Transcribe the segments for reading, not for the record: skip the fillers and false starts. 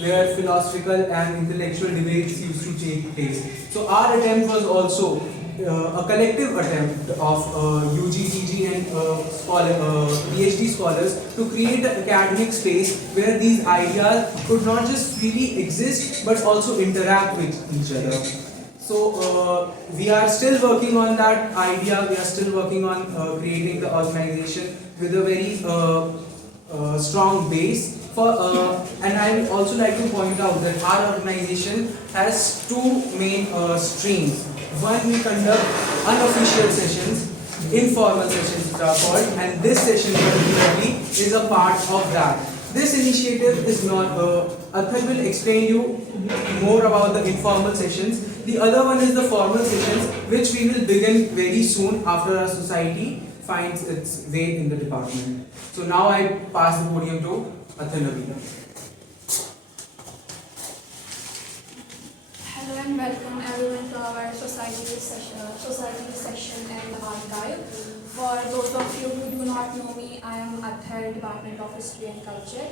where philosophical and intellectual debates used to take place. So our attempt was also a collective attempt of UG, PG and PhD scholars to create an academic space where these ideas could not just freely exist but also interact with each other. So we are still working on that idea. We are still working on creating the organization with a very strong base. And I would also like to point out that our organization has two main streams. One, we conduct unofficial sessions, informal sessions are called, and this session particularly is a part of that. This initiative is not, Athar will explain you more about the informal sessions. The other one is the formal sessions, which we will begin very soon after our society finds its way in the department. So now I pass the podium to Athar Nabila. Hello and welcome everyone to our society session and archive. For those of you who do not know me, I am Athar, Department of History and Culture,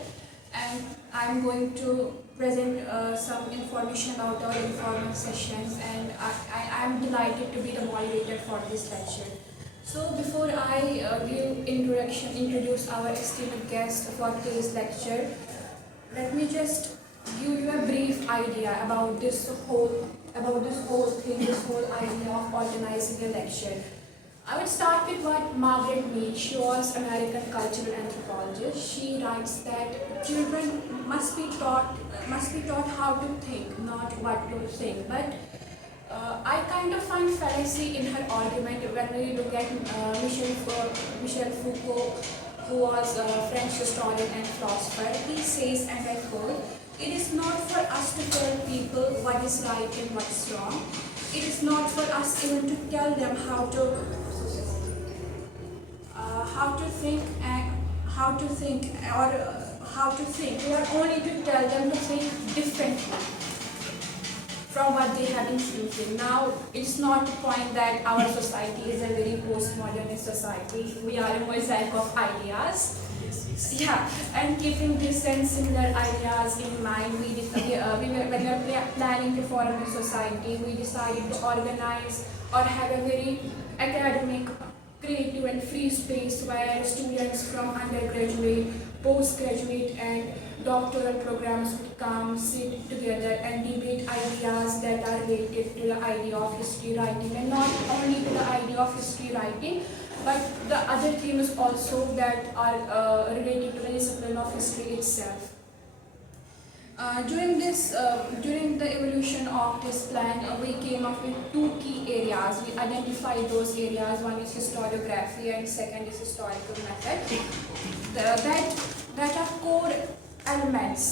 and I am going to present some information about our informal sessions, and I am delighted to be the moderator for this lecture. So before I introduce our esteemed guest for today's lecture, let me just give you a brief idea about this whole idea of organizing a lecture. I would start with what Margaret Mead, she was American cultural anthropologist. She writes that children must be taught how to think, not what to think. But I kind of find fallacy in her argument when we look at Michel Foucault, who was a French historian and philosopher. He says, and I quote, "It is not for us to tell people what is right and what is wrong. It is not for us even to tell them how to think. We are only to tell them to think differently from what they have been thinking." Now, it's not the point that our society is a very postmodernist society. We are a mosaic of ideas. Yeah, and keeping this and similar ideas in mind, when we were planning to form a society, we decided to organize or have a very academic, creative and free space where students from undergraduate, postgraduate and doctoral programs would come, sit together and debate ideas that are related to the idea of history writing, and not only to the idea of history writing, but the other themes also that are related to the discipline of history itself. During the evolution of this plan, we came up with two key areas. We identified those areas. One is historiography and second is historical method. That are core elements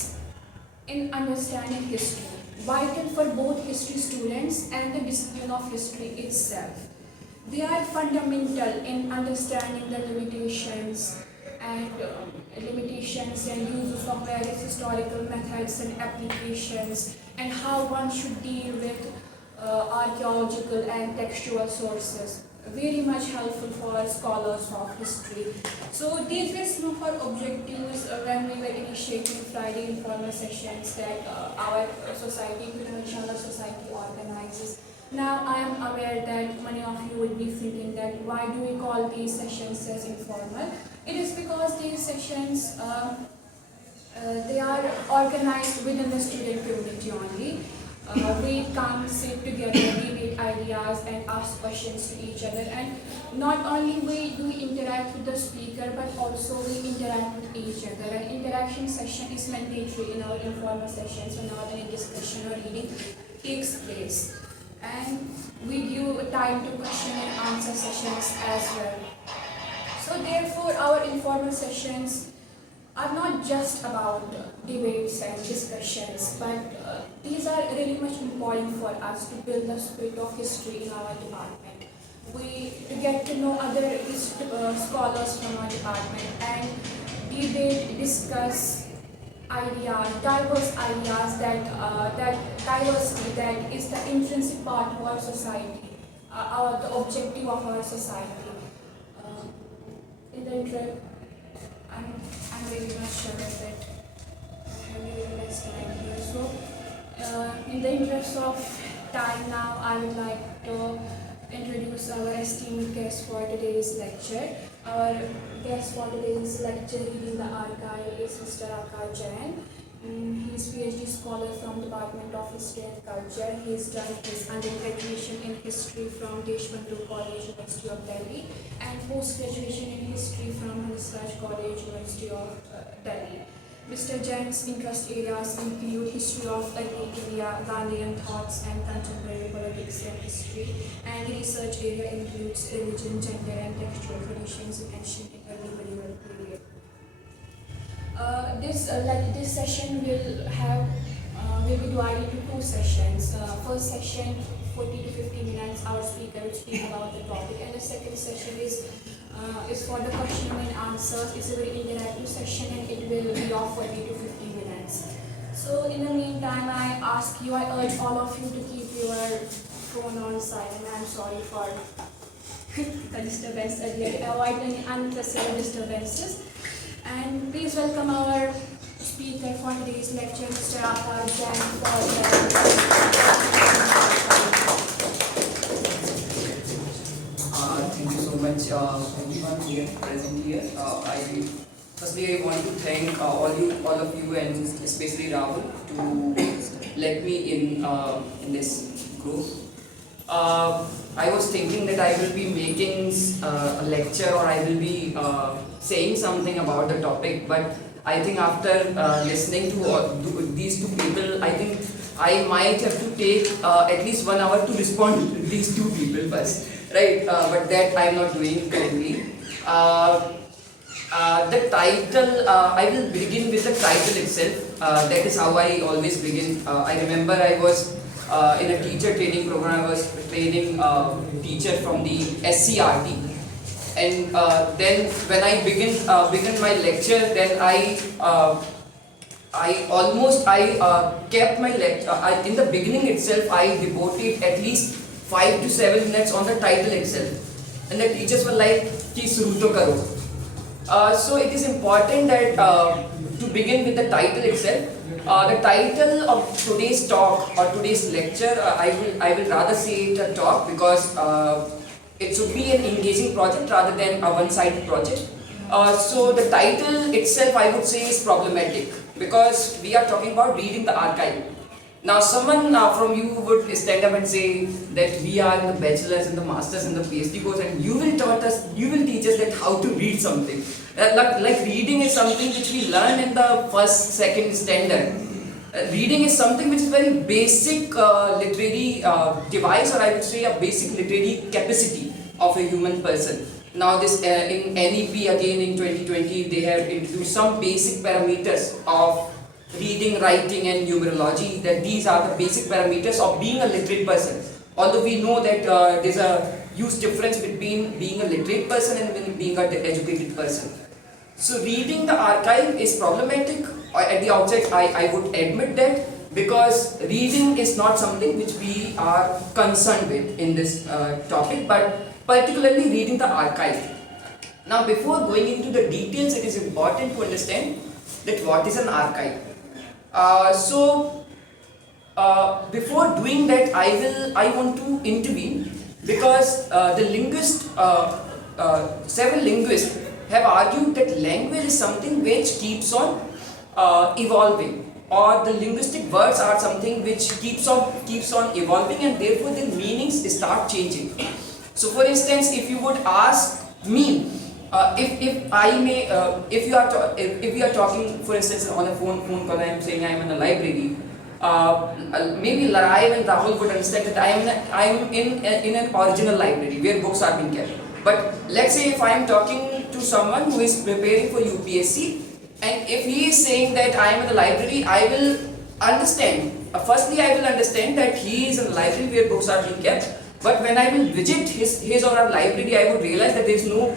in understanding history, vital for both history students and the discipline of history itself. They are fundamental in understanding the limitations and uses of various historical methods and applications, and how one should deal with archaeological and textual sources. Very much helpful for scholars of history. So these were some of our objectives when we were initiating Friday informal sessions that our society, International Society, organizes. Now I am aware that many of you would be thinking that why do we call these sessions as informal? It is because these sessions they are organized within the student community only. We come, sit together, debate ideas and ask questions to each other, and not only do we interact with the speaker, but also we interact with each other. An interaction session is mandatory in our informal sessions whenever any discussion or reading takes place. And we give time to question and answer sessions as well. So therefore our informal sessions are not just about debates and discussions, but these are really much important for us to build the spirit of history in our department. To get to know other scholars from our department and debate, discuss diverse ideas that diversity that is the intrinsic part of our society, the objective of our society. In the intro, I'm really not sure of it. I really nice time here. in the interest of time now, I would like to introduce our esteemed guest for today's lecture. Our guest for today's lecture reading the archive is Mr. Akash Jain. He is PhD scholar from Department of History and Culture. He has done his undergraduation in history from Deshbandhu College, University of Delhi, and post-graduation in history from Hansraj College, University of Delhi. Mr. Jain's interest areas include history of early India, Gandhian thoughts, and contemporary politics and history. And the research area includes religion, gender, and textual traditions in ancient and early medieval period. This session will be divided into two sessions. First session, 40 to 50 minutes, our speaker will speak about the topic, and the second session is for the question and answers. It's a very interactive session, and it will be of 40 to 50 minutes. So in the meantime, I urge all of you to keep your phone on silent. I'm sorry for the disturbance earlier. Avoid any unnecessary disturbances. And please welcome our speaker for today's lecture, Mr. Akash Jain, Thank you so much, everyone here present here. Firstly, I want to thank all of you, and especially Rahul, to let me in this group. I was thinking that I will be making a lecture, or I will be saying something about the topic, but I think after listening to these two people, I think I might have to take at least 1 hour to respond to these two people first, right? But that I am not doing currently. The title, I will begin with the title itself. That is how I always begin. I remember I was in a teacher training program. I was training teacher from the SCRT, and then when I begin my lecture, then I kept my lecture. In the beginning itself, I devoted at least 5 to 7 minutes on the title itself, and the teachers were like, "Ki shuru to karo." So it is important that to begin with the title itself. The title of today's talk or today's lecture, I will rather say it a talk, because it should be an engaging project rather than a one-sided project. So the title itself, I would say, is problematic, because we are talking about reading the archive. Now someone from you would stand up and say that we are in the bachelor's and the master's and the PhD course, and you will teach us that how to read something. Like reading is something which we learn in the first, second standard. Reading is something which is very basic literary device, or I would say a basic literary capacity of a human person. Now this in NEP again in 2020, they have introduced some basic parameters of reading, writing, and numerology, that these are the basic parameters of being a literate person. Although we know that there's a huge difference between being a literate person and being an educated person. So reading the archive is problematic. At the outset, I would admit that, because reading is not something which we are concerned with in this topic, but particularly reading the archive. Now before going into the details, it is important to understand that what is an archive. Before doing that, I want to intervene, because several linguists have argued that language is something which keeps on evolving, or the linguistic words are something which keeps on evolving, and therefore their meanings start changing. So for instance, if you would ask me, if you are talking, for instance, on a phone call, I am saying I am in a library. Maybe Larai and Rahul would understand that I am in an original library where books are being kept. But let's say if I am talking to someone who is preparing for UPSC, and if he is saying that I am in the library, I will understand. Firstly, I will understand that he is in a library where books are being kept. But when I will visit his or her library, I would realize that there is no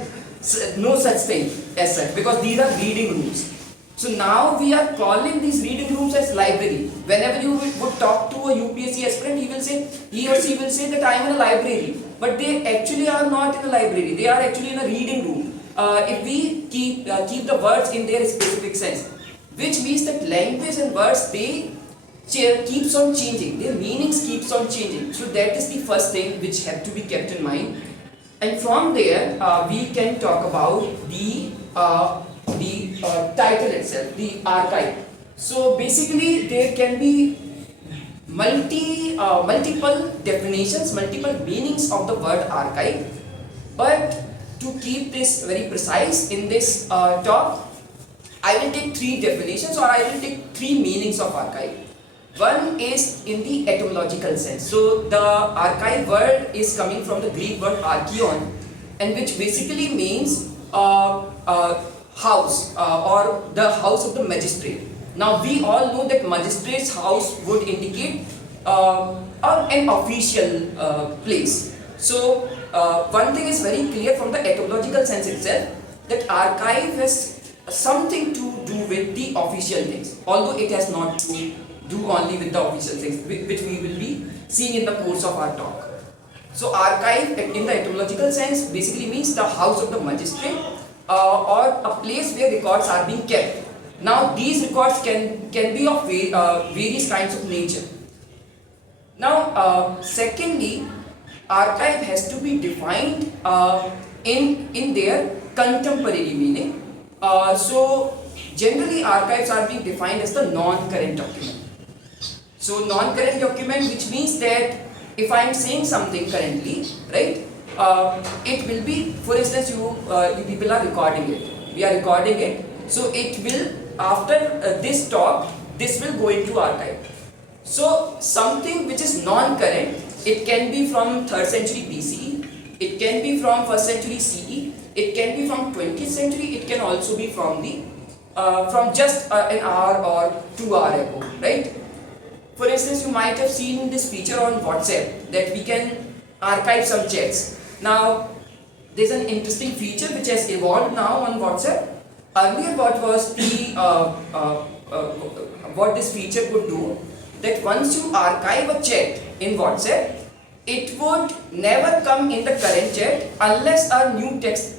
such thing as such, because these are reading rooms. So now we are calling these reading rooms as library. Whenever you would talk to a UPSC aspirant, he or she will say that I am in a library. But they actually are not in a library, they are actually in a reading room. If we keep the words in their specific sense, which means that language and words, they keeps on changing. Their meanings keeps on changing. So that is the first thing which have to be kept in mind. And from there, we can talk about the title itself, the archive. So basically, there can be multiple definitions, multiple meanings of the word archive. But to keep this very precise in this talk, I will take three definitions, or I will take three meanings of archive. One is in the etymological sense. So the archive word is coming from the Greek word archeon, and which basically means house or the house of the magistrate. Now we all know that magistrate's house would indicate an official place. So one thing is very clear from the etymological sense itself, that archive has something to do with the official things, although it has not to do only with the official things, which we will be seeing in the course of our talk. So archive in the etymological sense basically means the house of the magistrate, or a place where records are being kept. Now these records can be of various kinds of nature. Now secondly, archive has to be defined in their contemporary meaning. So generally archives are being defined as the non-current document. So non-current document, which means that if I am saying something currently, right, it will be, for instance, you people are recording it, we are recording it, so it will, after this talk, this will go into archive. So something which is non-current, it can be from 3rd century BCE, it can be from 1st century CE, it can be from 20th century, it can also be from the from just an hour or 2 hours ago, right? For instance, you might have seen this feature on WhatsApp that we can archive some chats. Now, there's an interesting feature which has evolved now on WhatsApp. Earlier, what was the what this feature could do, that once you archive a chat in WhatsApp, it would never come in the current chat unless a new text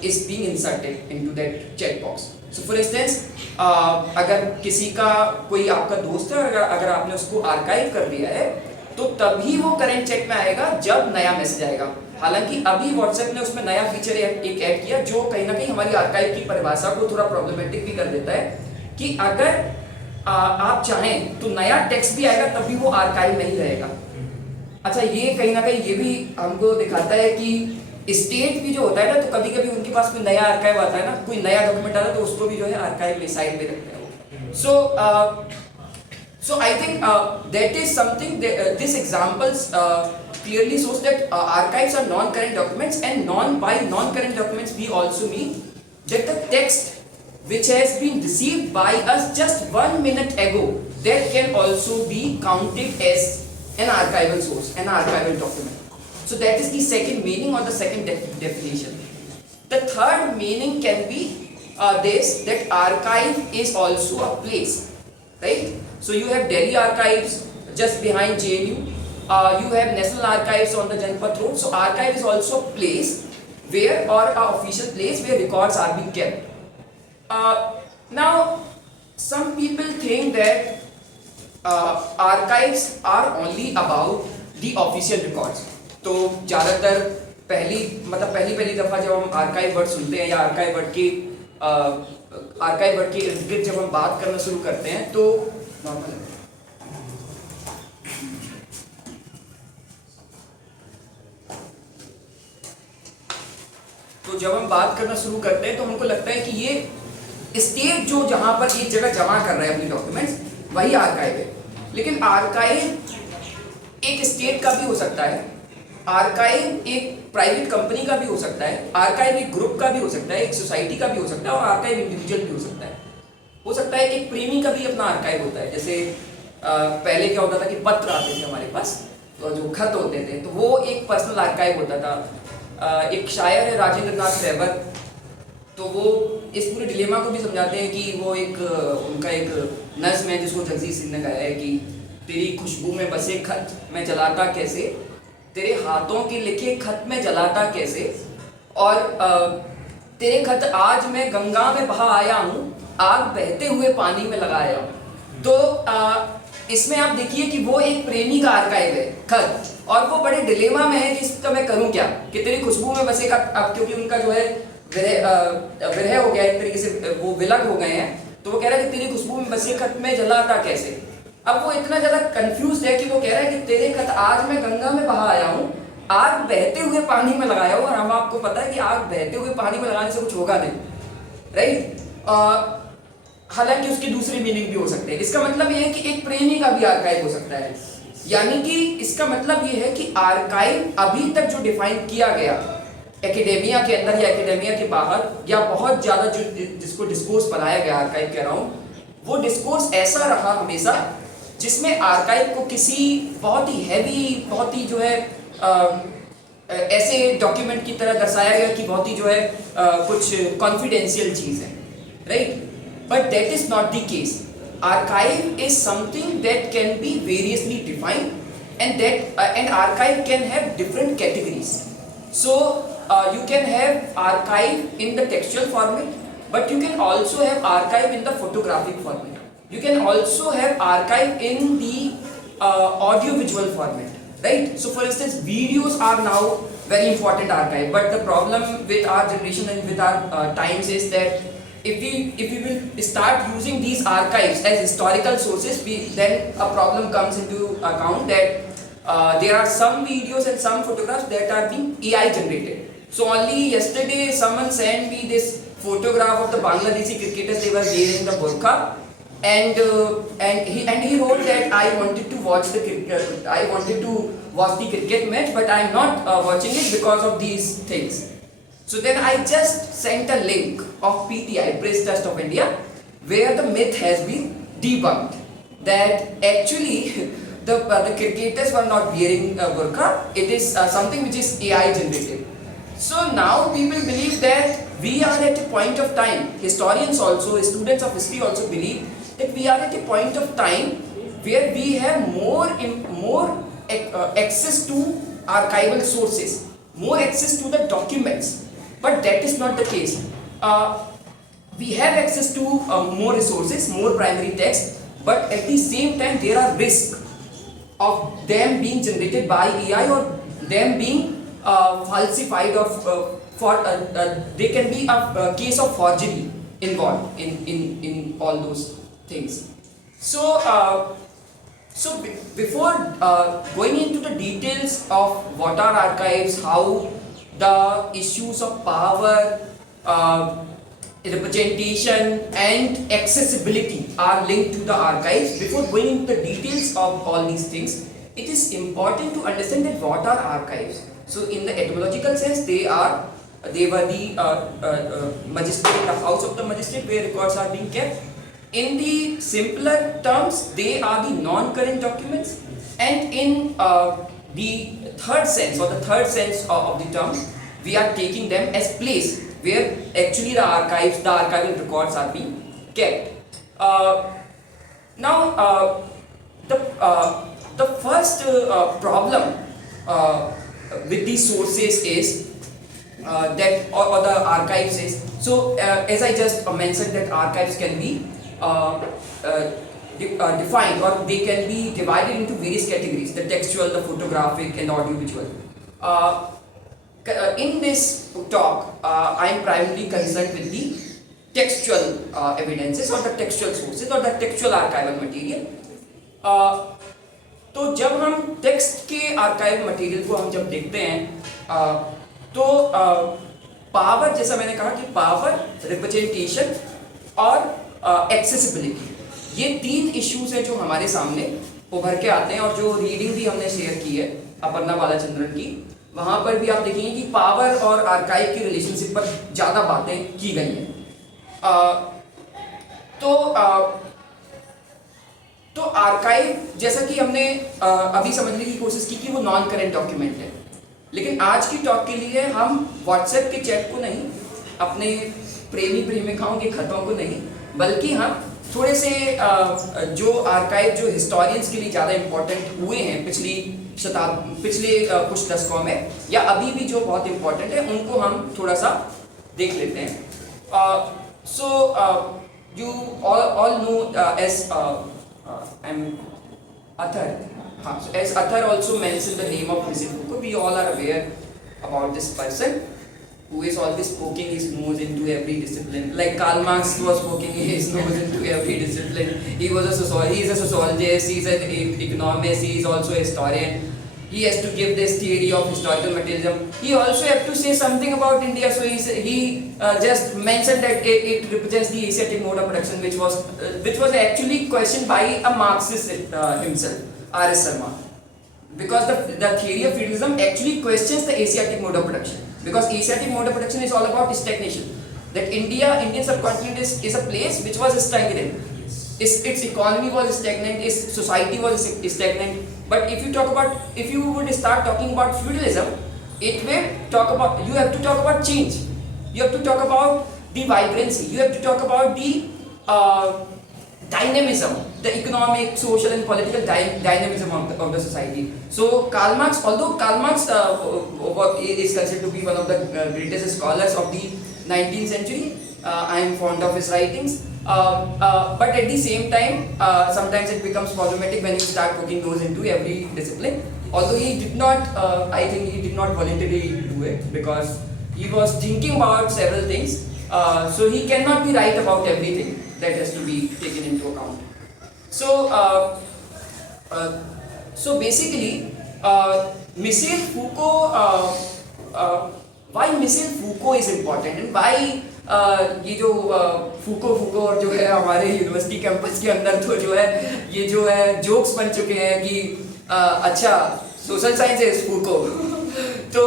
is being inserted into that chat box. So for instance, अगर किसी का कोई आपका दोस्त है, अगर आपने उसको आर्काइव कर दिया है, तो तभी वो करंट चैट में आएगा जब नया मैसेज आएगा. हालांकि अभी व्हाट्सएप ने उसमें नया फीचर एक ऐड किया जो कहीं ना कहीं हमारी आर्काइव की परिभाषा को थोड़ा प्रॉब्लमेटिक भी कर देता है, कि अगर आप चाहें तो नया टेक्स्ट भी आएगा तभी वो आर्काइव नहीं रहेगा. अच्छा, ये कहीं ना कहीं ये भी हमको दिखाता है कि स्टेट भी जो होता है ना, तो कभी कभी उनके पास कोई नया आर्काइव आता है ना, कोई नया डॉक्यूमेंट आता है, तो उसको भी जो है आर्काइव में साइड में रखते हैं. So I think that is something that this examples clearly shows that archives are non-current documents, and by non-current documents we also mean that the text which has been received by us just 1 minute ago, that can also be counted as an archival source, an archival document. So that is the second meaning, or the second definition. The third meaning can be this, that archive is also a place, right? So you have Delhi Archives just behind JNU. You have National Archives on the Janpath Road. So archive is also a place where, or an official place where records are being kept. Now, some people think that archives are only about the official records. तो ज़्यादातर पहली दफ़ा जब हम archive word सुनते हैं, या archive word के इर्द गिर्द जब हम बात करना शुरू करते हैं, तो जब हम बात करना शुरू करते हैं तो हमको लगता है कि ये स्टेट जो जहाँ पर एक जगह जमा कर रहा है अपनी डॉक्यूमेंट्स, वही आर्काइव है. लेकिन आर्काइव एक स्टेट का भी हो सकता है, आर्काइव एक प्राइवेट कंपनी का भी हो सकता है, आर्काइव एक ग्रुप का भी हो सकता है, एक सोसाइटी का भी हो सकता है, और आर्काइव इंडिविजुअल भी हो सकता है. एक प्रेमी का भी अपना आर्काइव होता है. जैसे पहले क्या होता था कि पत्र आते थे हमारे पास, तो जो खत होते थे, तो वो एक पर्सनल आर्काइव होता था. एक शायर है राजेंद्र नाथ ट्रेवर, तो वो इस पूरे डिलेमा को भी समझाते हैं कि वो उनका एक नज्म है जिसको जगजीत सिंह ने गाया है कि तेरी खुशबू में बसे खत मैं जलाता कैसे, तेरे हाथों के लिखे खत में जलाता कैसे, और तेरे खत आज मैं गंगा में बहा आया हूँ, आग बहते हुए पानी में लगाया हूँ. तो इसमें आप देखिए कि वो एक प्रेमी का आर्काइव है खत, और वो बड़े डिलेमा में है कि इसका मैं करूं क्या, कि तेरी खुशबू में बसे का, अब क्योंकि उनका जो है विरह हो गया, एक तरीके से वो विलग हो गए हैं, तो वो कह रहा है कि तेरी खुशबू में बसे खत में जलाता कैसे। अब वो इतना ज्यादा कंफ्यूज है कि वो कह रहा है कि तेरे खत आज मैं गंगा में बहा आया हूँ, आग बहते हुए पानी में लगाया हूँ, और हम आपको पता है कि आग बहते हुए पानी में लगाने से कुछ होगा नहीं, राइट। हालांकि उसकी दूसरी मीनिंग भी हो सकते हैं। इसका मतलब ये है कि एक प्रेमी का भी आर्काइव हो सकता है, यानी कि इसका मतलब ये है कि आर्काइव अभी तक जो डिफाइन किया गया एकेडेमिया के अंदर या एकेडेमिया के बाहर, या बहुत ज्यादा जो जिसको डिस्कोर्स बनाया गया आर्काइव कह रहा हूँ, वो डिस्कोर्स ऐसा रहा हमेशा जिसमें आर्काइव को किसी बहुत ही हैवी, बहुत ही जो है ऐसे डॉक्यूमेंट की तरह दर्शाया गया कि बहुत ही जो है कुछ कॉन्फिडेंशियल चीज है, right. But that is not the case. Archive is something that can be variously defined, and archive can have different categories. So you can have archive in the textual format, but you can also have archive in the photographic format. You can also have archive in the audio-visual format, right? So for instance, videos are now very important archive, but the problem with our generation and with our times is that if we will start using these archives as historical sources, then a problem comes into account that there are some videos and some photographs that are being AI generated. So only yesterday someone sent me this photograph of the Bangladeshi cricketers. They were wearing the burqa, and he wrote that I wanted to watch the cricket match, but I am not watching it because of these things. So then I just sent a link of PTI, Press Trust of India, where the myth has been debunked that actually the cricketers were not wearing a burqa. It is something which is AI generated. So now people believe that we are at a point of time. Historians also, students of history also believe that we are at a point of time where we have more access to archival sources, more access to the documents. But that is not the case. We have access to more resources, more primary text, but at the same time there are risks of them being generated by AI, or them being falsified, they can be a case of forgery involved in all those things. So before going into the details of what are archives, how the issues of power, representation and accessibility are linked to the archives, before going into the details of all these things, it is important to understand that what are archives. So in the etymological sense, they were the magistrate, the house of the magistrate where records are being kept. In the simpler terms, they are the non-current documents, and in the third sense, or the third sense of the term, we are taking them as place where actually the archival records are being kept. Now the first problem with these sources is that or the archives is, so as I just mentioned, that archives can be defined, or they can be divided into various categories: the textual, the photographic and audiovisual. In this talk, I am primarily concerned with the textual evidences, or the textual sources, or the textual archival material. तो जब हम text के archive material को हम जब देखते हैं, तो पावर, जैसा मैंने कहा कि पावर, रिप्रेजेंटेशन और एक्सेसिबिलिटी, ये तीन इश्यूज हैं जो हमारे सामने उभर के आते हैं, और जो रीडिंग भी हमने शेयर की है अपर्णा बालाचंद्रन की, वहाँ पर भी आप देखेंगे कि पावर और आर्काइव की रिलेशनशिप पर ज़्यादा बातें की गई हैं। तो आर्काइव, जैसा कि हमने अभी समझने की कोशिश की कि वो नॉन करेंट डॉक्यूमेंट है, लेकिन आज की टॉक के लिए हम व्हाट्सएप के चैट को नहीं, अपने प्रेमी प्रेमिकाओं के खतों को नहीं, बल्कि हम थोड़े से जो आर्काइव जो हिस्टोरियंस के लिए ज़्यादा इम्पोर्टेंट हुए हैं पिछले कुछ दशकों में, या अभी भी जो बहुत इम्पोर्टेंट है, उनको हम थोड़ा सा देख लेते हैं। So you all know as Athar. So as Athar also mentioned the name of Michel Foucault, we all are aware about this person who is always poking his nose into every discipline. Like Karl Marx was poking his nose into every discipline. He is a sociologist, he is an economist, he is also a historian. He has to give this theory of historical materialism. He also has to say something about India. So he just mentioned that it represents the Asiatic mode of production, which was actually questioned by a Marxist himself, R.S. Sharma. Because the theory of feudalism actually questions the Asiatic mode of production. Because Asiatic mode of production is all about stagnation. That Indian subcontinent is a place which was stagnant. Its economy was stagnant, its society was stagnant. But if you would start talking about feudalism, you have to talk about change. You have to talk about the vibrancy. You have to talk about the dynamism, the economic, social, and political dynamism of the society. So Karl Marx, although Karl Marx is considered to be one of the greatest scholars of the 19th century, I am fond of his writings. But at the same time, sometimes it becomes problematic when you start poking nose into every discipline. Although he did not, I think he did not voluntarily do it because he was thinking about several things. So he cannot be right about everything. That has to be taken into account. So, basically, Michel Foucault, why Michel Foucault is important and why ये जो फूको और जो है हमारे university campus के अंदर तो जो है ये जो है जोक्स बन चुके हैं कि अच्छा सोशल साइंस इज फूको तो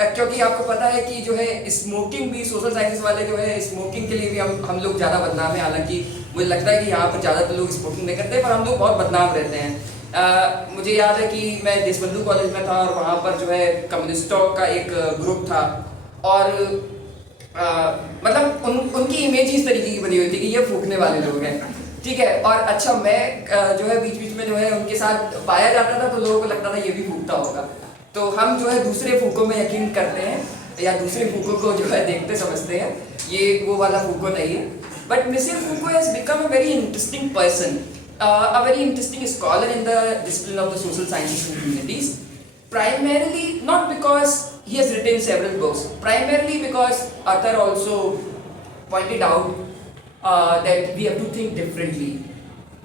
क्योंकि आपको पता है कि जो है स्मोकिंग भी सोशल साइंसेस वाले जो है स्मोकिंग के लिए भी हम लोग ज़्यादा बदनाम हैं। हालांकि मुझे लगता है कि यहाँ पर ज़्यादातर लोग स्मोकिंग नहीं करते पर हम लोग बहुत बदनाम रहते हैं। मुझे याद है कि मैं देशबंधु कॉलेज में था और वहाँ पर जो है कम्युनिस्टों का एक ग्रुप था और मतलब उनकी इमेज इस तरीके की बनी हुई थी कि ये फूकने वाले लोग हैं, ठीक है। और अच्छा मैं जो है बीच बीच में जो है उनके साथ पाया जाता था तो लोगों को लगता था ये भी फूकता होगा। तो हम जो है दूसरे फूकों में यकीन करते हैं या दूसरे फूकों को जो है देखते समझते हैं, ये वो वाला फूको नहीं है। But Michel Foucault has become a very interesting person, a very interesting scholar in the discipline of the social sciences and humanities, primarily not because he has written several books, primarily because Athar also pointed out that we have to think differently.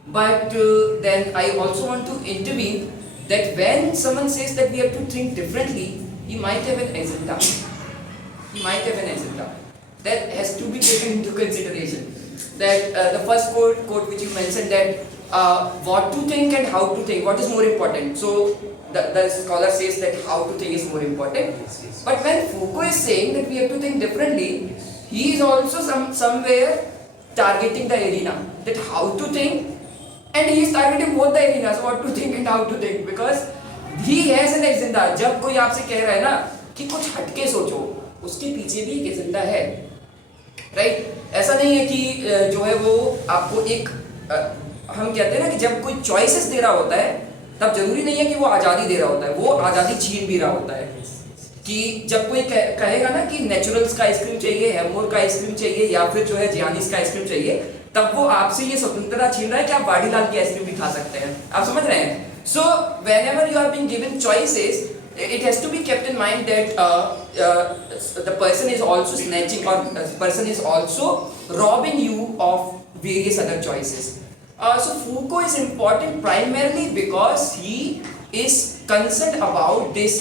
But then I also want to intervene that when someone says that we have to think differently, he might have an agenda. He might have an agenda that has to be taken into consideration. That the first quote which you mentioned, that what to think and how to think, what is more important. So the scholar says that how to think is more important. But when Foucault is saying that we have to think differently, he is also somewhere targeting the arena, that how to think, and he is targeting both the arenas, what to think and how to think, because he has an agenda. जब कोई आपसे कह रहा है ना कि कुछ हटके सोचो, उसके पीछे भी एक एजेंडा है, राइट? ऐसा नहीं है कि जो है वो आपको एक हम कहते हैं ना कि जब कोई चॉइसेस दे रहा होता है तब जरूरी नहीं है कि वो आज़ादी दे रहा होता है, वो आज़ादी छीन भी रहा होता है। कि जब कोई कहेगा ना कि नेचुरल्स का आइसक्रीम चाहिए, हेवमोर का आइसक्रीम चाहिए या फिर जो है जियानीस का आइसक्रीम चाहिए, तब वो आपसे ये स्वतंत्रता छीन रहा है कि आप वाडीलाल की आइसक्रीम भी खा सकते हैं। आप समझ रहे हैं? So whenever you are being given choices, it has to be kept in mind that the person is also snatching, or the person is also robbing you of various other choices. So Foucault is important primarily because he is concerned about this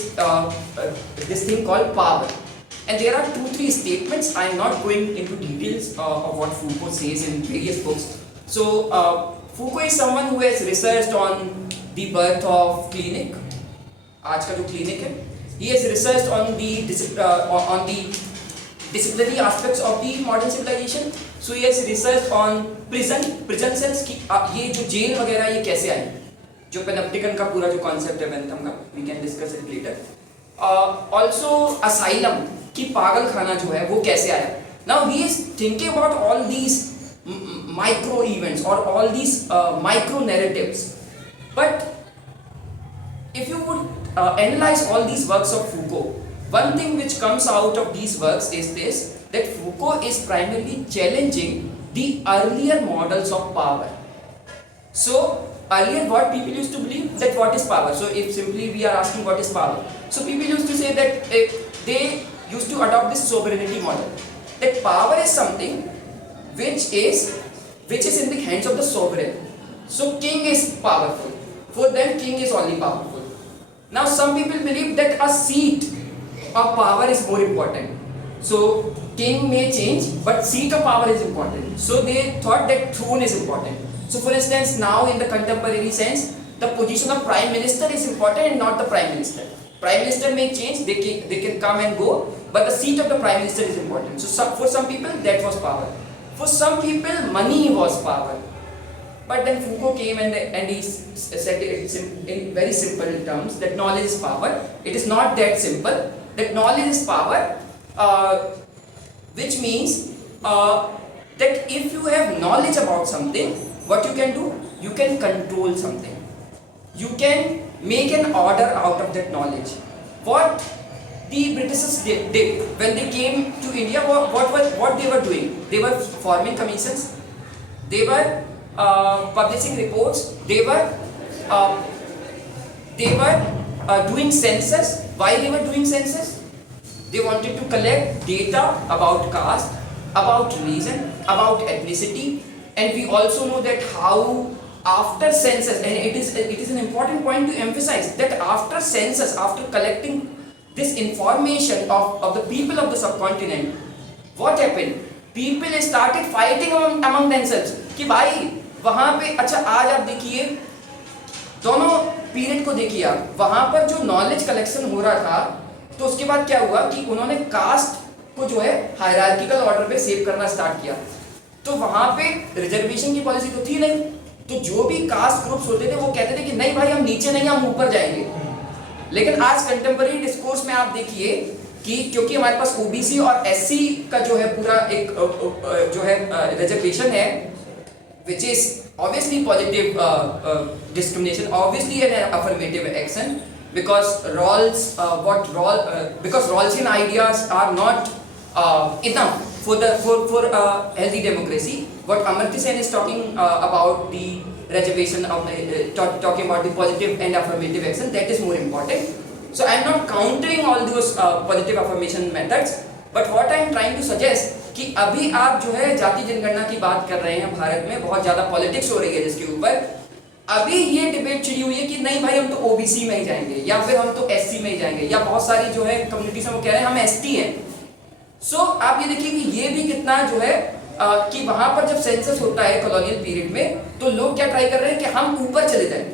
thing called power. And there are 2-3 statements. I am not going into details of what Foucault says in various books. So Foucault is someone who has researched on the birth of clinic, आज का जो clinic है, he has researched on the disciplinary aspects of the modern civilization. So he has researched on prison cells की ये जो jail वगैरह ये कैसे आई, जो पेनप्टिकन का पूरा जो कॉन्सेप्ट है बेंथम का, we can discuss it later. Also asylum की पागल खाना जो है वो कैसे आया. Now he is thinking about all these micro events or all these micro narratives. But if you would analyze all these works of Foucault, one thing which comes out of these works is this, that Foucault is primarily challenging the earlier models of power. So earlier what people used to believe, that what is power. So if simply we are asking what is power, so people used to say that they used to adopt this sovereignty model, that power is something which is in the hands of the sovereign. So king is powerful, for them king is only powerful. Now some people believe that a seat of power is more important. So king may change, but seat of power is important. So they thought that throne is important. So for instance, now in the contemporary sense, the position of prime minister is important and not the prime minister. Prime minister may change, they can come and go, but the seat of the prime minister is important. So for some people that was power. For some people money was power. But then Foucault came and he said it in very simple terms that knowledge is power. It is not that simple. That knowledge is power, which means that if you have knowledge about something, what you can do? You can control something. You can make an order out of that knowledge. What the Britishers did when they came to India, what they were doing? They were forming commissions. They were publishing reports. They were doing census. Why they were doing census? They wanted to collect data about caste, about religion, about ethnicity, and we also know that how after census, and it is an important point to emphasize that after census, after collecting this information of the people of the subcontinent, what happened? People started fighting among themselves कि भाई वहाँ पे अच्छा आज आप देखिए दोनों period को देखिए आप वहाँ पर जो नॉलेज कलेक्शन हो रहा था तो उसके बाद क्या हुआ कि उन्होंने कास्ट को जो है हायरार्किकल ऑर्डर पे सेव करना स्टार्ट किया तो वहाँ पे रिजर्वेशन की पॉलिसी तो थी नहीं तो जो भी कास्ट ग्रुप्स होते थे वो कहते थे कि नहीं भाई हम नीचे नहीं हम ऊपर जाएंगे लेकिन आज कंटेम्पररी डिस्कोर्स में आप देखिए कि क्योंकि हमारे पास ओबीसी और एससी का जो है पूरा एक जो है रिजर्वेशन है which is obviously positive discrimination, obviously an affirmative action because because Rawlsian ideas are not enough for healthy democracy. What Amartya Sen is talking about the reservation of talking about the positive and affirmative action, that is more important. So I am not countering all those positive affirmation methods, but what I am trying to suggest कि अभी आप जो है जाति जनगणना की बात कर रहे हैं भारत में बहुत ज्यादा पॉलिटिक्स हो रही है जिसके ऊपर अभी ये डिबेट छिड़ी हुई है कि नहीं भाई हम तो ओबीसी में ही जाएंगे या फिर हम तो एससी में ही जाएंगे या बहुत सारी जो है कम्युनिटीज वो कह रहे हैं हम एसटी हैं सो आप ये देखिए कि ये भी कितना जो है कि वहां पर जब सेंसस होता है कॉलोनियल पीरियड में तो लोग क्या ट्राई कर रहे हैं कि हम ऊपर चले जाएं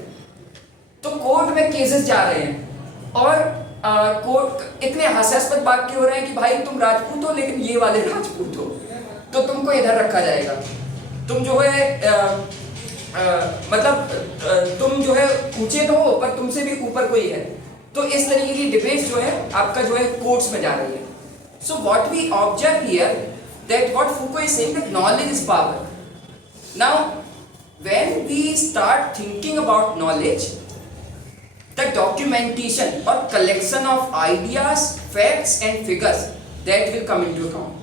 तो कोर्ट में केसेस जा रहे हैं और कोर्ट इतने हास्यास्पद वाक्य हो रहे हैं कि भाई तुम राजपूत हो लेकिन ये वाले राजपूत हो तो तुमको इधर रखा जाएगा तुम जो है मतलब तुम जो है ऊंचे तो हो पर तुमसे भी ऊपर कोई है तो इस तरीके की डिबेट जो है आपका जो है कोर्ट्स में जा रही है so what we observe here that what Foucault is saying that knowledge is power now when we start thinking about knowledge the documentation or collection of ideas, facts and figures that will come into account.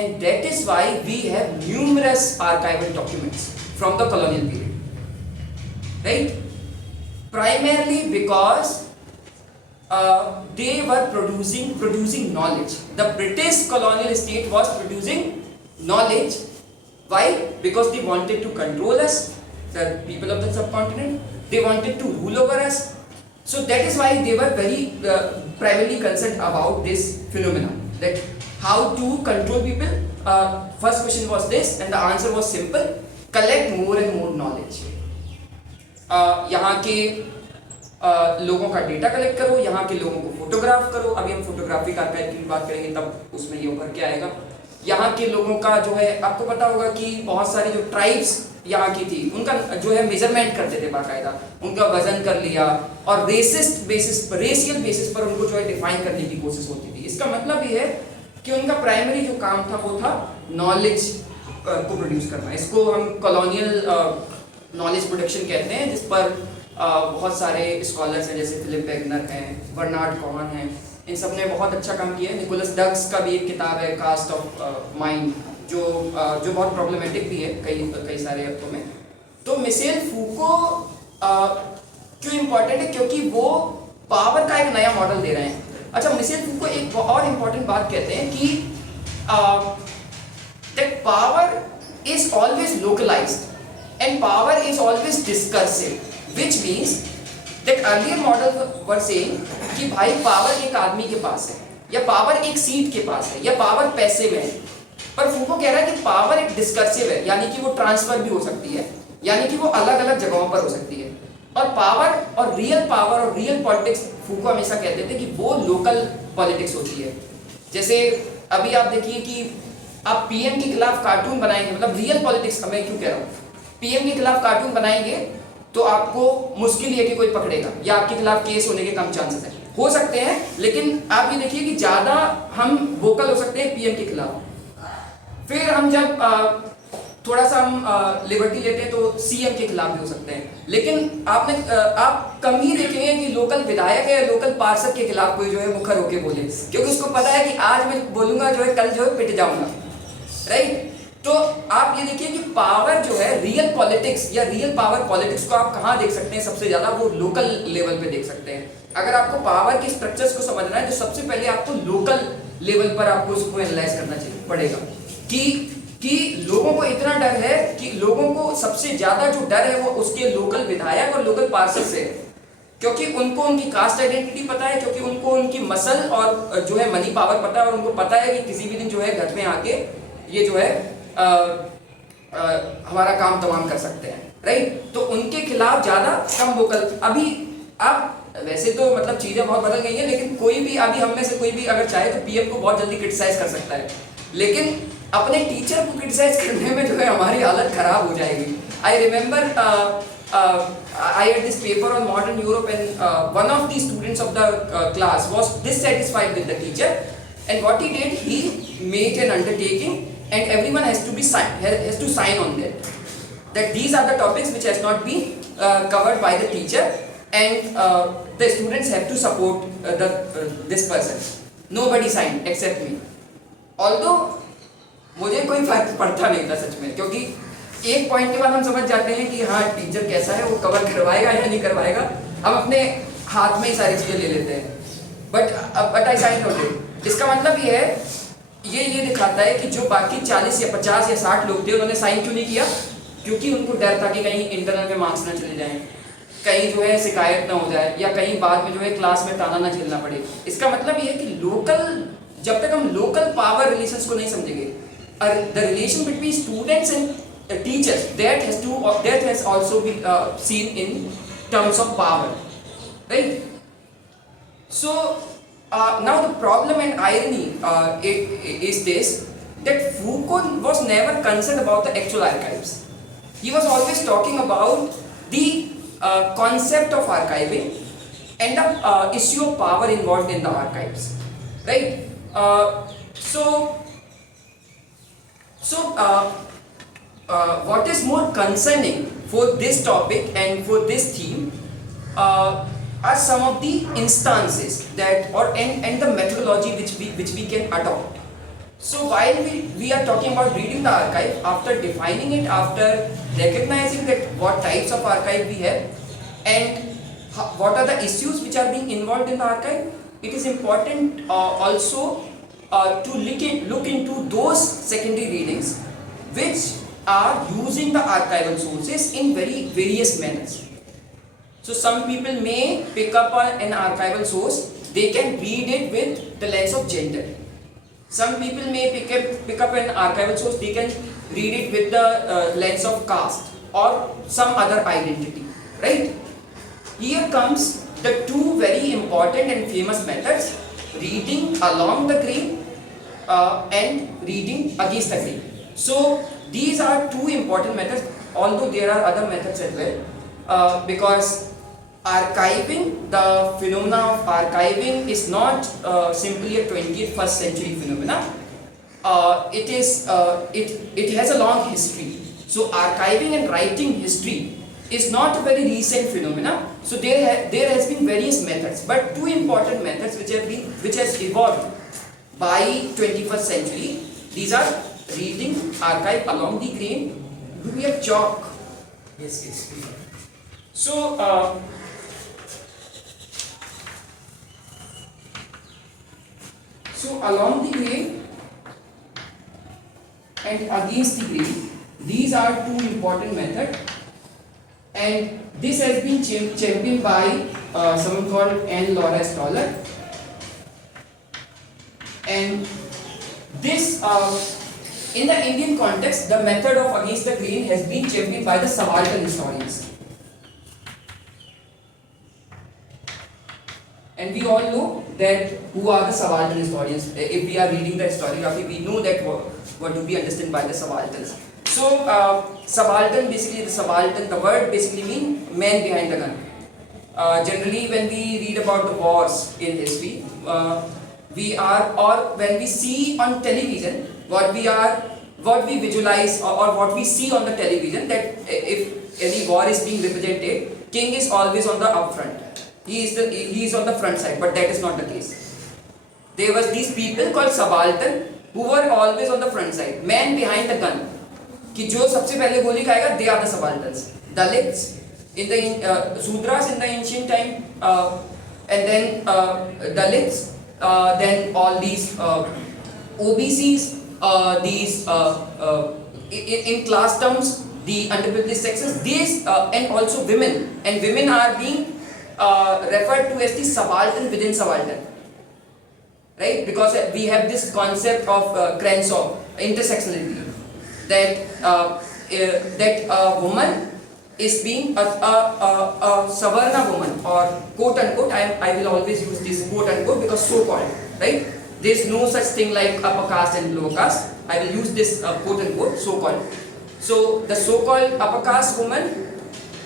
And that is why we have numerous archival documents from the colonial period. Right? Primarily because they were producing knowledge. The British colonial state was producing knowledge. Why? Because they wanted to control us, the people of the subcontinent. They wanted to rule over us. So that is why they were very primarily concerned about this phenomenon, that how to control people. First question was this and the answer was simple: collect more and more knowledge. यहाँ के लोगों का data collect करो, यहाँ के लोगों को photograph करो. अभी हम फोटोग्राफी का आर्काइव की बात करेंगे तब उसमें ये उभर के आएगा. यहाँ के लोगों का जो है आपको पता होगा कि बहुत सारी जो ट्राइब्स यहाँ की थी उनका जो है मेजरमेंट करते थे बाकायदा, उनका वजन कर लिया और रेसिस्ट बेसिस पर रेशियल बेसिस पर उनको जो है डिफाइन करने की कोशिश होती थी. इसका मतलब ये है कि उनका प्राइमरी जो काम था वो था नॉलेज को प्रोड्यूस करना. इसको हम कॉलोनियल नॉलेज प्रोडक्शन कहते हैं, जिस पर बहुत सारे स्कॉलर्स हैं जैसे फिलिप वेगनर हैं, बर्नार्ड कॉहन हैं, इन सब ने बहुत अच्छा काम किया है. निकोलस डग्स का भी एक किताब है कास्ट ऑफ माइंड जो बहुत प्रॉब्लमेटिक भी है कई सारे अर्थों में. तो मिशेल फूको क्यों इम्पोर्टेंट है? क्योंकि वो पावर का एक नया मॉडल दे रहे हैं। अच्छा, मिशेल फूको एक और इम्पोर्टेंट बात कहते हैं कि that power is always localized and power is always discursive, which means that earlier model were saying कि भाई पावर एक आदमी के पास है, या पावर एक सीट के पास है, या पावर पैसे में है। पर फूको कह रहा है कि पावर एक डिस्कर्सिव है, यानी कि वो ट्रांसफर भी हो सकती है, यानी कि वो अलग अलग जगहों पर हो सकती है। और पावर और रियल पॉलिटिक्स, फूको हमेशा कहते थे कि वो लोकल पॉलिटिक्स होती है। जैसे अभी आप देखिए कि आप पीएम के खिलाफ कार्टून बनाएंगे, मतलब रियल पॉलिटिक्स मैं क्यों कह रहा हूँ, पीएम के खिलाफ कार्टून बनाएंगे तो आपको मुश्किल है कि कोई पकड़ेगा, या आपके खिलाफ केस होने के कम चांसेस है, हो सकते हैं, लेकिन आप ये देखिए कि ज्यादा हम वोकल हो सकते हैं पीएम के खिलाफ। फिर हम जब थोड़ा सा हम लिबर्टी लेते हैं तो सीएम के खिलाफ भी हो सकते हैं, लेकिन आप कम ही देखेंगे कि लोकल विधायक या लोकल पार्षद के खिलाफ कोई जो है मुखर होके बोले, क्योंकि उसको पता है कि आज मैं बोलूंगा जो है कल जो है पिट जाऊंगा, राइट। तो आप ये देखिए कि पावर जो है, रियल पॉलिटिक्स या रियल पावर पॉलिटिक्स को आप कहाँ देख सकते हैं सबसे ज्यादा, वो लोकल लेवल पे देख सकते हैं। अगर आपको पावर के स्ट्रक्चर्स को समझना है तो सबसे पहले आपको लोकल लेवल पर आपको उसको एनालाइज करना चाहिए पड़ेगा कि लोगों को इतना डर है कि लोगों को सबसे ज्यादा जो डर है वो उसके लोकल विधायक और लोकल पार्षद से है, क्योंकि उनको उनकी कास्ट आइडेंटिटी पता है, क्योंकि उनको उनकी मसल और जो है मनी पावर पता है, और उनको पता है कि किसी भी दिन जो है घर में आके ये जो है हमारा काम तमाम कर सकते हैं, राइट। तो उनके खिलाफ ज्यादा कम वोकल। अभी आप वैसे तो मतलब चीजें बहुत बदल गई हैं, लेकिन कोई भी अभी हम में से कोई भी अगर चाहे तो पीएम को बहुत जल्दी क्रिटिसाइज कर सकता है, लेकिन अपने टीचर को क्रिटिसाइज करने में जो है हमारी हालत खराब हो जाएगी। I remember I had this paper on modern Europe, and one of the students of the class was dissatisfied with the teacher, and what he did, he made an undertaking, and everyone has to sign on that these are the topics which has not been covered by the teacher, and the students have to support this person. Nobody signed except me, although मुझे कोई फर्क पड़ता नहीं था सच में, क्योंकि एक point के बाद हम समझ जाते हैं कि हाँ टीचर कैसा है, वो कवर करवाएगा या नहीं करवाएगा, हम अपने हाथ में ही सारी चीजें ले लेते हैं। But I sign on it. इसका मतलब ये है, ये दिखाता है कि जो बाकी 40 या 50 या 60 लोग थे उन्होंने साइन क्यों नहीं किया, क्योंकि उनको डर था कि कहीं इंटरनल में मार्क्स ना चले जाएं, कहीं जो है शिकायत ना हो जाए, या कहीं बाद में जो है क्लास में ताना ना झेलना पड़े। इसका मतलब ये है कि लोकल, जब तक हम लोकल पावर रिलेशंस को नहीं समझेंगे, the relation between students and teachers, that has also been seen in terms of power, right? So now the problem and irony is this, that Foucault was never concerned about the actual archives. He was always talking about the concept of archiving and the issue of power involved in the archives, right? So what is more concerning for this topic and for this theme are some of the instances that and the methodology which we can adopt. So while we are talking about reading the archive, after defining it, after recognizing that what types of archive we have and what are the issues which are being involved in the archive, it is important also to look into those secondary readings which are using the archival sources in very various manners. So some people may pick up an archival source, they can read it with the lens of gender. Some people may pick up an archival source, they can read it with the lens of caste or some other identity, right? Here comes the two very important and famous methods, reading along the grain and reading against the grain. So these are two important methods, although there are other methods as well, because archiving, the phenomena of archiving is not simply a 21st century phenomena. It has a long history. So archiving and writing history is not a very recent phenomena. So there has been various methods, but two important methods which has evolved by 21st century. These are reading archive along the grain. Do we have chalk? Yes. So along the grain and against the grain, these are two important methods, and this has been championed by someone called Anne Laura Stoller, and this in the Indian context, the method of against the grain has been championed by the subaltern historians. And we all know that who are the subaltern historians. If we are reading the historiography, we know that what do we understand by the subalterns. So subaltern, basically the word basically means man behind the gun. Generally when we read about the wars in history, when we see on television, what we visualize or what we see on the television, that if any war is being represented, king is always on the upfront. He is on the front side, but that is not the case. There was these people called subaltern who were always on the front side, man behind the gun. कि जो सबसे पहले गोली खाएगा, they are the subalterns. Dalits in the Sudras in the ancient time, and then Dalits, then all these OBCs, these in class terms, the underprivileged sections, these and also women, and women are being referred to as the subaltern within subaltern, right? Because we have this concept of Crenshaw intersectionality, that a woman is being a Savarna woman, or quote unquote, I will always use this quote unquote because so called, right? There is no such thing like upper caste and lower caste. I will use this quote unquote so called. So the so called upper caste woman,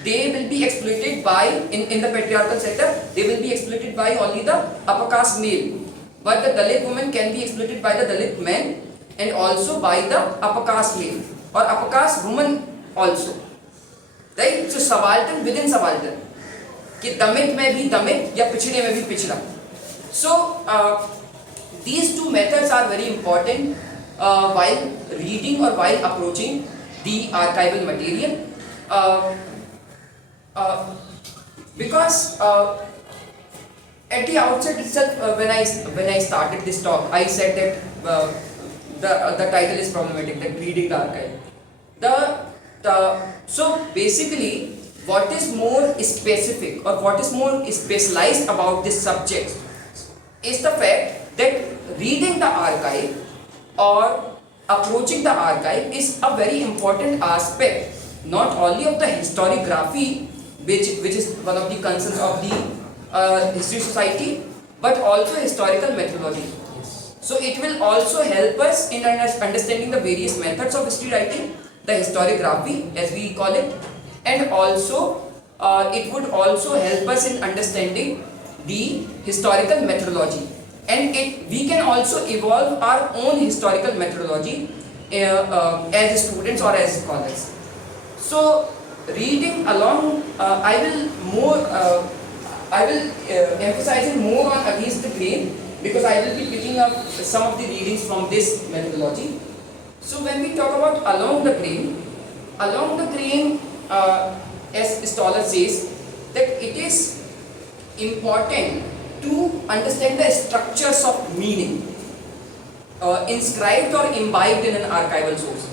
they will be exploited by, in the patriarchal setup, they will be exploited by only the upper caste male. But the Dalit woman can be exploited by the Dalit men and also by the upper caste male or upper caste woman also. Right? So subaltern within subaltern. कि दमित में भी दमित या पिछड़े में भी पिछड़ा. So these two methods are very important while reading or while approaching the archival material. Because at the outset itself, when I started this talk, I said that the title is problematic, that reading the archive. So basically, what is more specific or what is more specialized about this subject is the fact that reading the archive or approaching the archive is a very important aspect, not only of the historiography, which is one of the concerns of the history society, but also historical methodology. So it will also help us in understanding the various methods of history writing, the historiography as we call it, and also it would also help us in understanding the historical methodology, and we can also evolve our own historical methodology as students or as scholars. So reading along, I will emphasize more on against the grain, because I will be picking up some of the readings from this methodology. So when we talk about along the grain, as Stoller says, that it is important to understand the structures of meaning inscribed or imbibed in an archival source.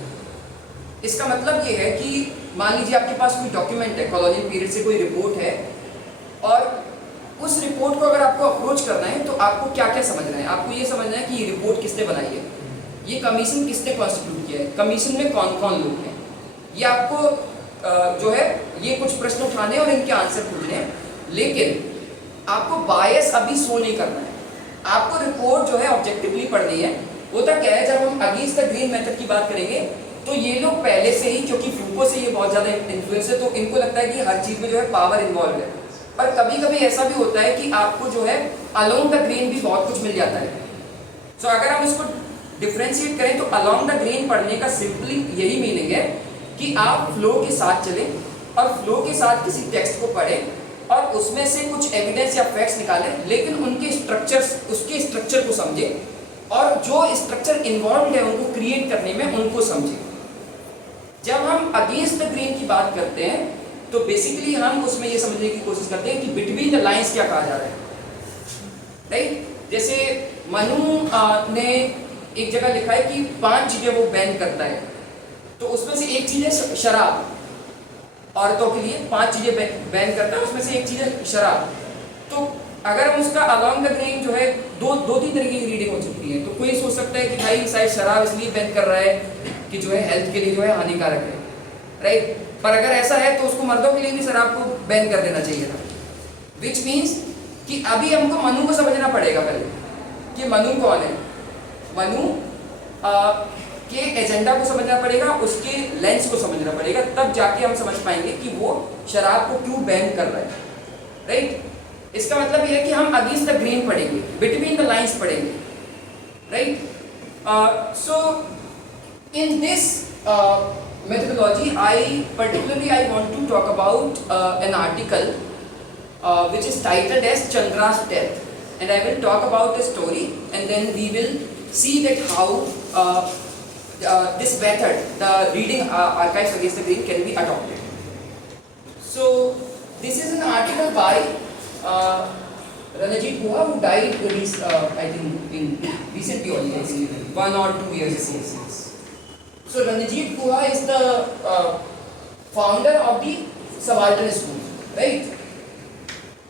इसका मतलब ये है कि मान लीजिए आपके पास कोई document है, कॉलोनियल पीरियड से कोई रिपोर्ट है, और उस रिपोर्ट को अगर आपको अप्रोच करना है तो आपको क्या क्या समझना है. आपको ये समझना है कि ये रिपोर्ट किसने बनाई है, ये कमीशन किसने कॉन्स्टिट्यूट किया है, कमीशन में कौन कौन लोग हैं. ये आपको जो है ये कुछ प्रश्न उठाने और इनके आंसर पूछने हैं, लेकिन आपको बायस अभी शो नहीं करना है. आपको रिपोर्ट जो है ऑब्जेक्टिवली पढ़नी है. होता क्या है, जब हम अगेंस्ट द ग्रेन मेथड की बात करेंगे तो ये लोग पहले से ही, क्योंकि फ्यूको से ये बहुत ज़्यादा इन्फ्लुएंस है, तो इनको लगता है कि हर चीज़ में जो है पावर इन्वॉल्व है. पर कभी कभी ऐसा भी होता है कि आपको जो है अलोंग द ग्रेन भी बहुत कुछ मिल जाता है. सो अगर हम इसको डिफ्रेंशिएट करें तो अलोंग द ग्रेन पढ़ने का सिंपली यही मीनिंग है कि आप फ्लो के साथ चलें और फ्लो के साथ किसी टेक्स्ट को पढ़ें और उसमें से कुछ एविडेंस या फैक्ट्स निकालें, लेकिन उसके स्ट्रक्चर को समझें और जो स्ट्रक्चर इन्वॉल्व है उनको क्रिएट करने में उनको समझें. जब हम अगेंस्ट द ग्रेन की बात करते हैं तो बेसिकली हम उसमें ये समझने की कोशिश करते हैं कि बिटवीन द लाइंस क्या कहा जा रहा है, राइट। जैसे मनु ने एक जगह लिखा है कि 5 चीजें वो बैन करता है, तो उसमें से एक चीज है शराब। औरतों के लिए 5 चीजें बैन करता है, उसमें से एक चीज है शराब। तो अगर हम उसका अलॉन्ग द ग्रेन जो है दो तीन तरीके की रीडिंग हो सकती है। तो कोई सोच सकता है कि भाई शायद शराब इसलिए बैन कर रहा है कि जो है हेल्थ के लिए जो है हानिकारक है, राइट। पर अगर ऐसा है तो उसको मर्दों के लिए भी शराब को बैन कर देना चाहिए था। विच मीन्स कि अभी हमको मनु को समझना पड़ेगा पहले कि मनु कौन है। मनु के एजेंडा को समझना पड़ेगा, उसके लेंस को समझना पड़ेगा, तब जाके हम समझ पाएंगे कि वो शराब को क्यों बैन कर रहा है, राइट। इसका मतलब यह है कि हम अगेंस्ट द ग्रेन पढ़ेंगे, बिटवीन द लाइंस पढ़ेंगे, right. So in this methodology, I want to talk about an article which is titled as Chandra's Death, and I will talk about the story, and then we will see that how this method, the reading archives against the grain, can be adopted. So this is an article by Ranajit Guha, who died I think in recently only, I think 1 or 2 years ago. So Ranajit Guha is the founder of the Subaltern School, right?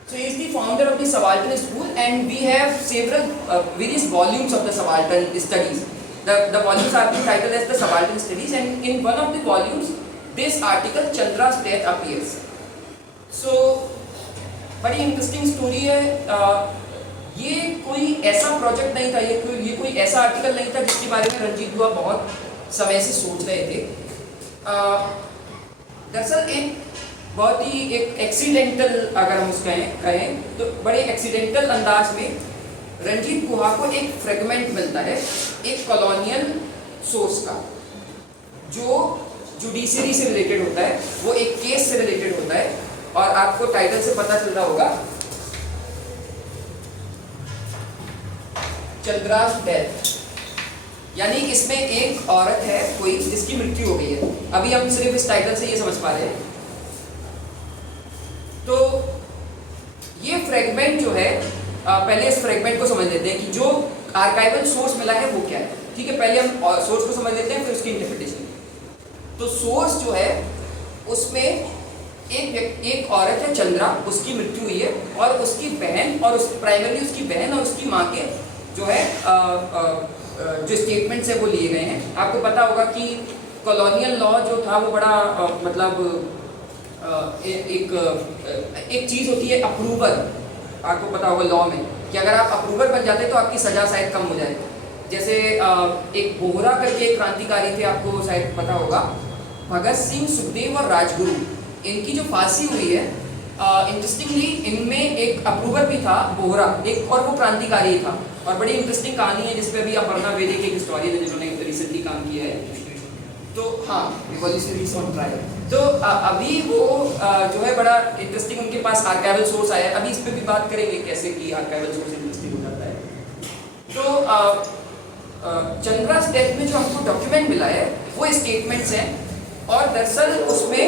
So he is the founder of the Subaltern School, and we have several various volumes of the Subaltern studies. The volumes are titled as the Subaltern Studies, and in one of the volumes, this article Chandra's Death appears. So बड़ी interesting story है। ये कोई ऐसा project नहीं था, ये कोई ऐसा आर्टिकल नहीं था जिसके बारे में रंजीत गुहा बहुत समय से सोच रहे थे। दरअसल एक बहुत ही एक एक्सीडेंटल, अगर हम उसका कहें तो बड़े एक्सीडेंटल अंदाज में रंजीत गुहा को एक फ्रेगमेंट मिलता है एक कॉलोनियल सोर्स का, जो जुडिशरी से रिलेटेड होता है, वो एक केस से रिलेटेड होता है। और आपको टाइटल से पता चल रहा होगा, चंद्रास डेथ, यानी इसमें एक औरत है कोई जिसकी मृत्यु हो गई है। अभी हम सिर्फ इस टाइटल से ये समझ पा रहे हैं। तो ये फ्रेगमेंट जो है, पहले इस फ्रेगमेंट को समझ लेते हैं कि जो आर्काइवल सोर्स मिला है वो क्या है। ठीक है, पहले हम सोर्स को समझ लेते हैं, फिर उसकी इंटरप्रिटेशन। तो सोर्स जो है उसमें एक औरत है चंद्रा, उसकी मृत्यु हुई है, और उसकी बहन और प्राइमरली उसकी बहन और उसकी माँ के जो है जो स्टेटमेंट्स है वो लिए गए हैं। आपको पता होगा कि कॉलोनियल लॉ जो था वो बड़ा मतलब एक चीज़ होती है अप्रूवर। आपको पता होगा लॉ में कि अगर आप अप्रूवर बन जाते तो आपकी सज़ा शायद कम हो जाए। जैसे एक बोहरा करके एक क्रांतिकारी थे, आपको शायद पता होगा, भगत सिंह, सुखदेव और राजगुरु, इनकी जो फांसी हुई है, इंटरेस्टिंगली इनमें एक अप्रूवर भी था बोहरा, एक, और वो क्रांतिकारी था। और बड़ी इंटरेस्टिंग कहानी है जिसपे अभी अपर्णा वैदिक एक हिस्टोरियन है जिन्होंने रिसेंटली काम किया है। तो हाँ, रिवॉल्यूशनरीज ऑन ट्रायल। तो अभी वो जो है बड़ा इंटरेस्टिंग, उनके पास आर्काइवल सोर्स आया है। अभी इस पर भी बात करेंगे कैसे कि आर्काइवल सोर्स इंटरेस्टिंग हो जाता है। तो चंद्रास डेथ में जो हमको डॉक्यूमेंट मिला है वो स्टेटमेंट्स हैं, और दरअसल उसमें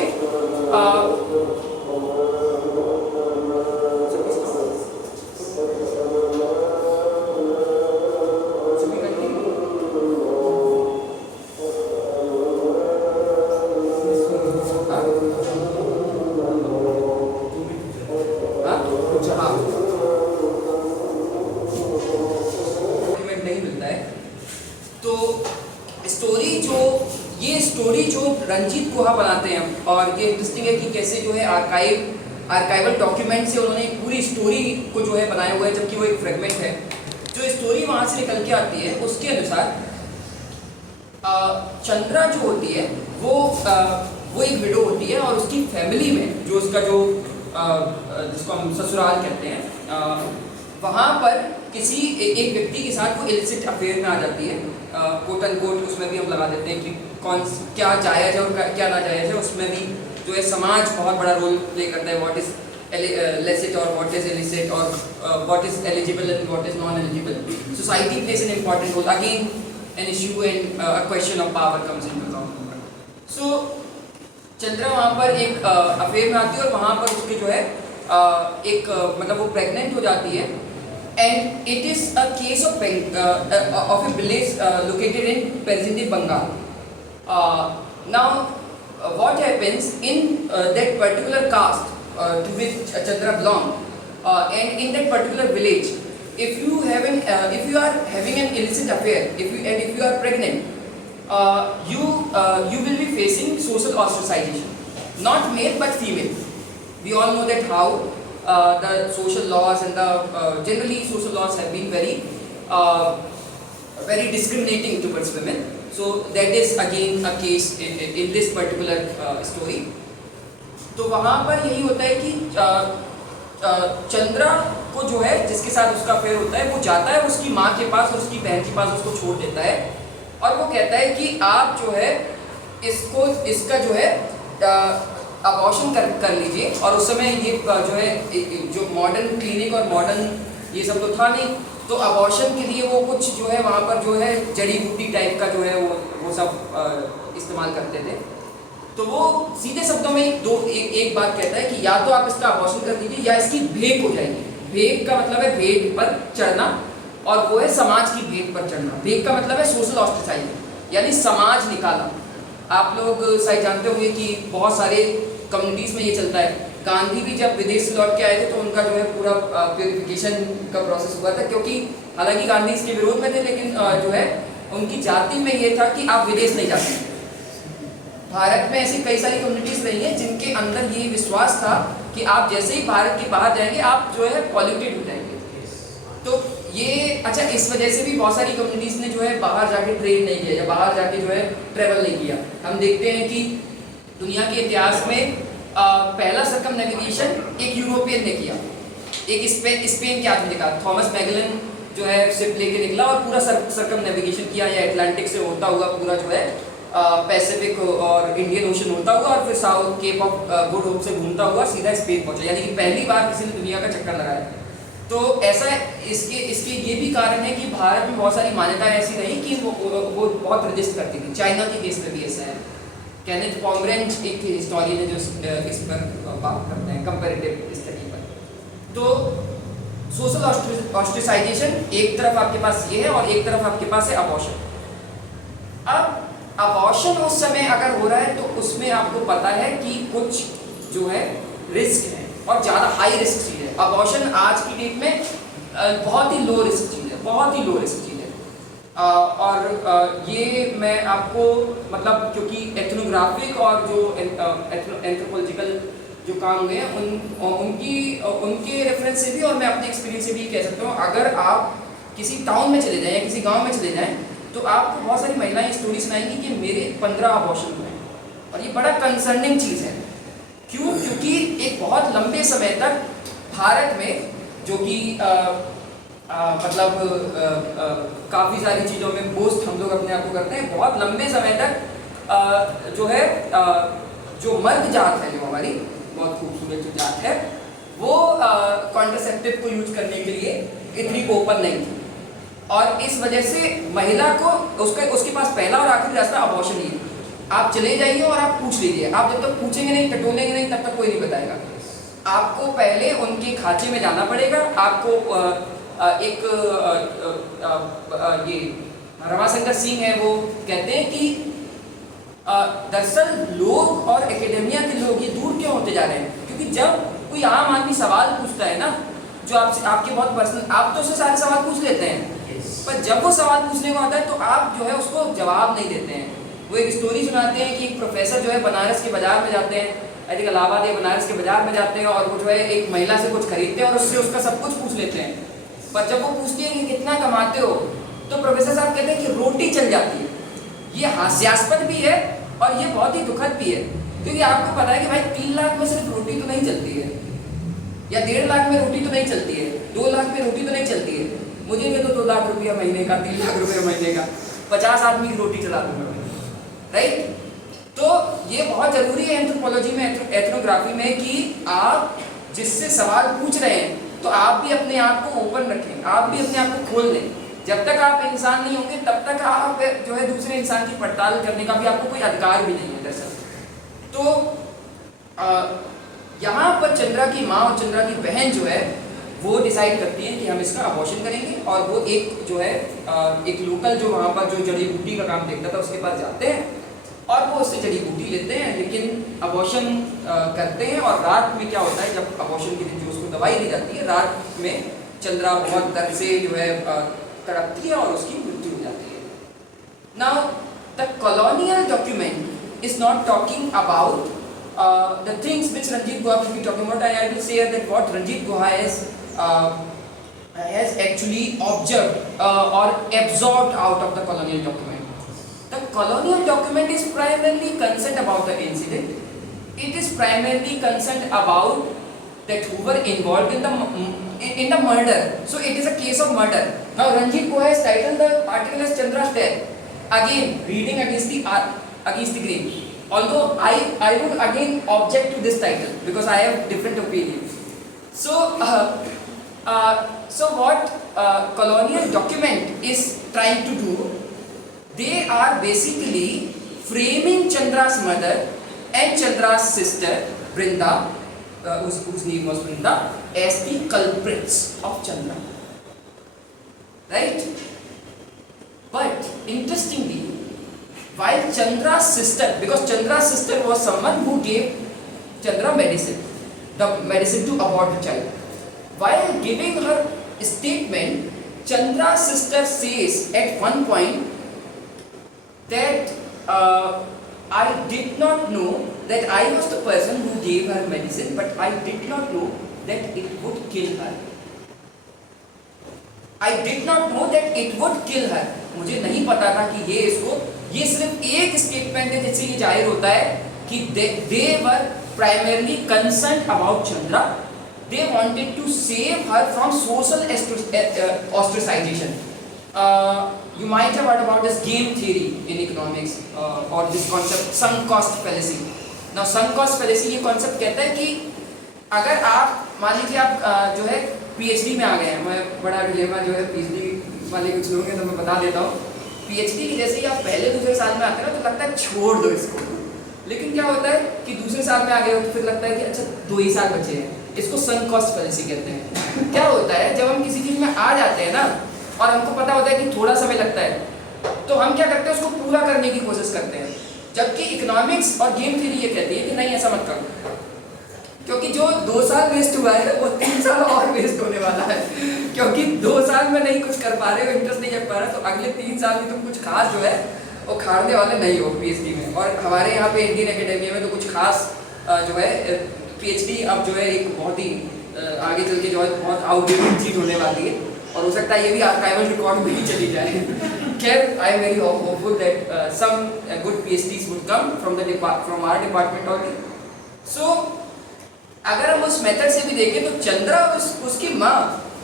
रंजीत गुहा बनाते हैं। और ये इंटरेस्टिंग है कि कैसे जो है आर्काइवल डॉक्यूमेंट से उन्होंने पूरी स्टोरी को जो है बनाया हुआ है, जबकि वो एक फ्रेगमेंट है। जो स्टोरी वहाँ से निकल के आती है उसके अनुसार चंद्रा जो होती है वो एक विडो होती है, और उसकी फैमिली में जो उसका जो जिसको हम ससुराल कहते हैं, वहाँ पर किसी एक व्यक्ति के साथ वो इलिसिट अफेयर में आ जाती है। कोट एंड कोट उसमें भी हम लगा देते हैं कि क्या जायज़ है और क्या ना जायज़ है। उसमें भी जो है समाज बहुत बड़ा रोल प्ले करता है, व्हाट इज लेसिट और व्हाट इज इलिसिट, और what is eligible and what is non eligible. Society plays an important role, again an issue and a question of power comes in to. So Chandra वहाँ पर एक affair में आती है और वहाँ पर उसके जो है मतलब वो प्रेग्नेंट हो जाती है and it is a case of a village located in present Bengal. Now what happens in that particular caste to which Chandra belong and in that particular village, if you are having an illicit affair, if you are pregnant, you will be facing social ostracization, not male but female. We all know that how the social laws and the generally social laws have been very discriminating towards women. So that is again a case in this particular story. तो वहाँ पर यही होता है कि चंद्रा को जो है जिसके साथ उसका अफेयर होता है वो जाता है उसकी माँ के पास और उसकी बहन के पास, उसको छोड़ देता है और वो कहता है कि आप जो है इसका जो है अबॉर्शन कर लीजिए. और उस समय ये जो है जो मॉडर्न क्लिनिक और मॉडर्न ये सब तो था नहीं, तो अबॉर्शन के लिए वो कुछ जो है वहाँ पर जो है जड़ी बूटी टाइप का जो है वो सब इस्तेमाल करते थे. तो वो सीधे शब्दों में एक बात कहता है कि या तो आप इसका अबॉर्शन कर दीजिए या इसकी भेंट हो जाएगी. भेंट का मतलब है भेंट पर चढ़ना और वो है समाज की भेंट पर चढ़ना. भेंट का मतलब है सोशल ऑस्ट्रेसाइजिंग यानी समाज निकाला. आप लोग शायद जानते होंगे कि बहुत सारे कम्युनिटीज़ में ये चलता है. गांधी भी जब विदेश से लौट के आए थे तो उनका जो है पूरा प्योरिफिकेशन का प्रोसेस हुआ था, क्योंकि हालांकि गांधी इसके विरोध में थे लेकिन जो है उनकी जाति में ये था कि आप विदेश नहीं जा सकते. भारत में ऐसी कई सारी कम्युनिटीज़ रही हैं जिनके अंदर ये विश्वास था कि आप जैसे ही भारत के बाहर जाएंगे आप जो है पॉल्यूटेड हो जाएंगे. तो ये अच्छा इस वजह से भी बहुत सारी कम्युनिटीज़ ने जो है बाहर जाके ट्रेड नहीं किया या बाहर जाके जो है ट्रेवल नहीं किया. हम देखते हैं कि दुनिया के इतिहास में पहला सर्कम नेविगेशन एक यूरोपियन ने किया. एक स्पेन के आदमी ने कहा, थॉमस मैगलन जो है शिप लेके निकला और पूरा सर्कम नेविगेशन किया या अटलांटिक से होता हुआ पूरा जो है पैसिफिक और इंडियन ओशन होता हुआ और फिर south Cape of Good Hope से घूमता हुआ सीधा स्पेन पहुंचा. यानी कि पहली बार किसी ने दुनिया का चक्कर लगाया. तो ऐसा इसके ये भी कारण है कि भारत में बहुत सारी मान्यताएं ऐसी रही कि वो बहुत रजिस्ट करती थी. चाइना के केस में भी ऐसा है. केनेथ पॉमरेंट एक हिस्टोरियन है जो इस पर बात करते हैं कंपैरेटिव स्टडी पर. तो सोशल ऑस्ट्रेसाइजेशन एक तरफ आपके पास ये है और एक तरफ आपके पास है अबॉर्शन. अब अबॉर्शन उस समय अगर हो रहा है तो उसमें आपको पता है कि कुछ जो है रिस्क है और ज़्यादा हाई रिस्क चीज़ है. अबॉर्शन आज की डेट में बहुत ही लो रिस्क चीज़ है, बहुत ही लो रिस्क चीज़ है. और ये मैं आपको मतलब क्योंकि एथनोग्राफिक और जो एंथ्रोपोलॉजिकल जो काम हुए हैं उनके रेफरेंस से भी और मैं अपने एक्सपीरियंस से भी कह सकता हूँ. अगर आप किसी टाउन में चले जाएं या किसी गांव में चले जाएं तो आपको बहुत सारी महिलाएं स्टोरी सुनाएंगी कि मेरे 15 अबॉर्शन हुए हैं. और ये बड़ा कंसर्निंग चीज़ है. क्यों? क्योंकि एक बहुत लंबे समय तक भारत में जो कि मतलब काफ़ी सारी चीज़ों में बोस्ट हम लोग अपने आप को करते हैं. बहुत लंबे समय तक जो है जो मर्द जात है जो हमारी बहुत खूबसूरत जो जात है वो कॉन्ट्रासेप्टिव को यूज करने के लिए इतनी ओपन नहीं थी. और इस वजह से महिला को उसके पास पहला और आखिरी रास्ता अबॉर्शन ही है. आप चले जाइए और आप पूछ लीजिए. आप जब तक पूछेंगे नहीं, टटोलेंगे नहीं, तब तक कोई नहीं बताएगा. आपको पहले उनके खाते में जाना पड़ेगा. आपको एक ये रमाशंकर सिंह है वो कहते हैं कि दरअसल लोग और एकेडेमिया के लोग ये दूर क्यों होते जा रहे हैं. क्योंकि जब कोई आम आदमी सवाल पूछता है ना जो आपके बहुत पर्सनल, आप तो उससे सारे सवाल पूछ लेते हैं पर जब वो सवाल पूछने को आता है तो आप जो है उसको जवाब नहीं देते हैं. वो एक स्टोरी सुनाते हैं कि एक प्रोफेसर जो है बनारस के बाजार में जाते हैं, आई थिंक इलाहाबाद या बनारस के बाजार में जाते हैं और वो जो है एक महिला से कुछ खरीदते हैं और उससे उसका सब कुछ पूछ लेते हैं. पर जब वो पूछती है कि कितना कमाते हो तो प्रोफेसर साहब कहते हैं कि रोटी चल जाती है. ये हास्यास्पद भी है और ये बहुत ही दुखद भी है क्योंकि आपको पता है कि भाई 3 लाख में सिर्फ रोटी तो नहीं चलती है या 1.5 लाख में रोटी तो नहीं चलती है, 2 लाख में रोटी तो नहीं चलती है. मुझे भी तो 2 लाख रुपया महीने का, 3 लाख रुपये महीने का, 50 आदमी की रोटी चला दूंगा मैं. राइट. तो ये बहुत ज़रूरी है एंथ्रोपोलॉजी में, एथनोग्राफी में कि आप जिससे सवाल पूछ रहे हैं तो आप भी अपने आप को ओपन रखें, आप भी अपने आप को खोल लें. जब तक आप इंसान नहीं होंगे तब तक आप जो है दूसरे इंसान की पड़ताल करने का भी आपको कोई अधिकार भी नहीं है दरअसल. तो यहाँ पर चंद्रा की माँ और चंद्रा की बहन जो है वो डिसाइड करती हैं कि हम इसका अबॉर्शन करेंगे, और वो एक जो है एक लोकल जो वहाँ पर जो जड़ी बूटी का काम देखता था उसके पास जाते हैं और वो उससे जड़ी बूटी लेते हैं, लेकिन अबॉर्शन करते हैं। और रात में क्या होता है, जब अबॉर्शन के दिन जो उसको दवाई दी जाती है, रात में चंद्रा बहुत दर्द से जो है तड़पती है और उसकी मृत्यु हो जाती है। Now the colonial document is not talking about the things which Ranjit Guha will be talking about. I will say that what Ranjit Guha has actually observed or absorbed out of the colonial document. The colonial document is primarily concerned about the incident. It is primarily concerned about that who were involved in the murder. So it is a case of murder. Now Ranjit Guha has titled the article as Chandra's death. Again, reading against the grain. Although I would again object to this title because I have different opinions. So what colonial document is trying to do, they are basically framing Chandra's mother and Chandra's sister Brinda, whose name was Brinda, as the culprits of Chandra. Right? But interestingly, while Chandra's sister, because Chandra's sister was someone who gave Chandra medicine, the medicine to abort the child. While giving her statement, Chandra's sister says at one point that I did not know that I was the person who gave her medicine, but I did not know that it would kill her. I did not know that it would kill her. मुझे नहीं पता था कि ये सिर्फ एक statement है जिससे ये जाहिर होता है कि they were primarily concerned about Chandra. They wanted to save her from social ostracization. You might have heard about this game theory in economics or this concept sunk cost fallacy. Now sunk cost fallacy ये concept कहता है कि अगर आप मान लीजिए आप जो है PhD में आ गए हैं, मैं बड़ा डिलेमा जो है PhD वाले कुछ लोग हैं तो मैं बता देता हूँ। PhD की जैसे ही आप पहले दूसरे साल में आते हैं ना तो लगता है छोड़ दो इसको, लेकिन क्या होता है कि दूसरे साल में आ गए हो तो फिर लगता है कि अच्छा 2 ही साल बचे हैं। इसको सunk cost fallacy कहते हैं। क्या होता है जब हम किसी चीज़ में आ जाते हैं ना और हमको पता होता है कि थोड़ा समय लगता है तो हम क्या करते हैं उसको पूरा करने की कोशिश करते हैं, जबकि इकोनॉमिक्स और गेम थ्योरी ये कहती है कि नहीं ऐसा मत करो, क्योंकि जो 2 साल वेस्ट हुआ है वो 3 साल और वेस्ट होने वाला है, क्योंकि 2 साल में नहीं कुछ कर पा रहे हो, इंटरेस्ट नहीं कर पा रहे तो अगले 3 साल में तुम कुछ खास जो है वो खाड़ने वाले नहीं हो PhD में। और हमारे यहाँ पे इंडियन एकेडमिया में तो कुछ खास जो है PhD अब जो है एक बहुत ही आगे चल के जो है बहुत आउटडेटेड चीज होने वाली है और हो सकता है ये भी आर्काइवल रिकॉर्ड में ही चली जाए। खैर I am very hopeful that some good PhDs would come from our department only. So अगर हम उस मेथड से भी देखें तो चंद्रा उसकी माँ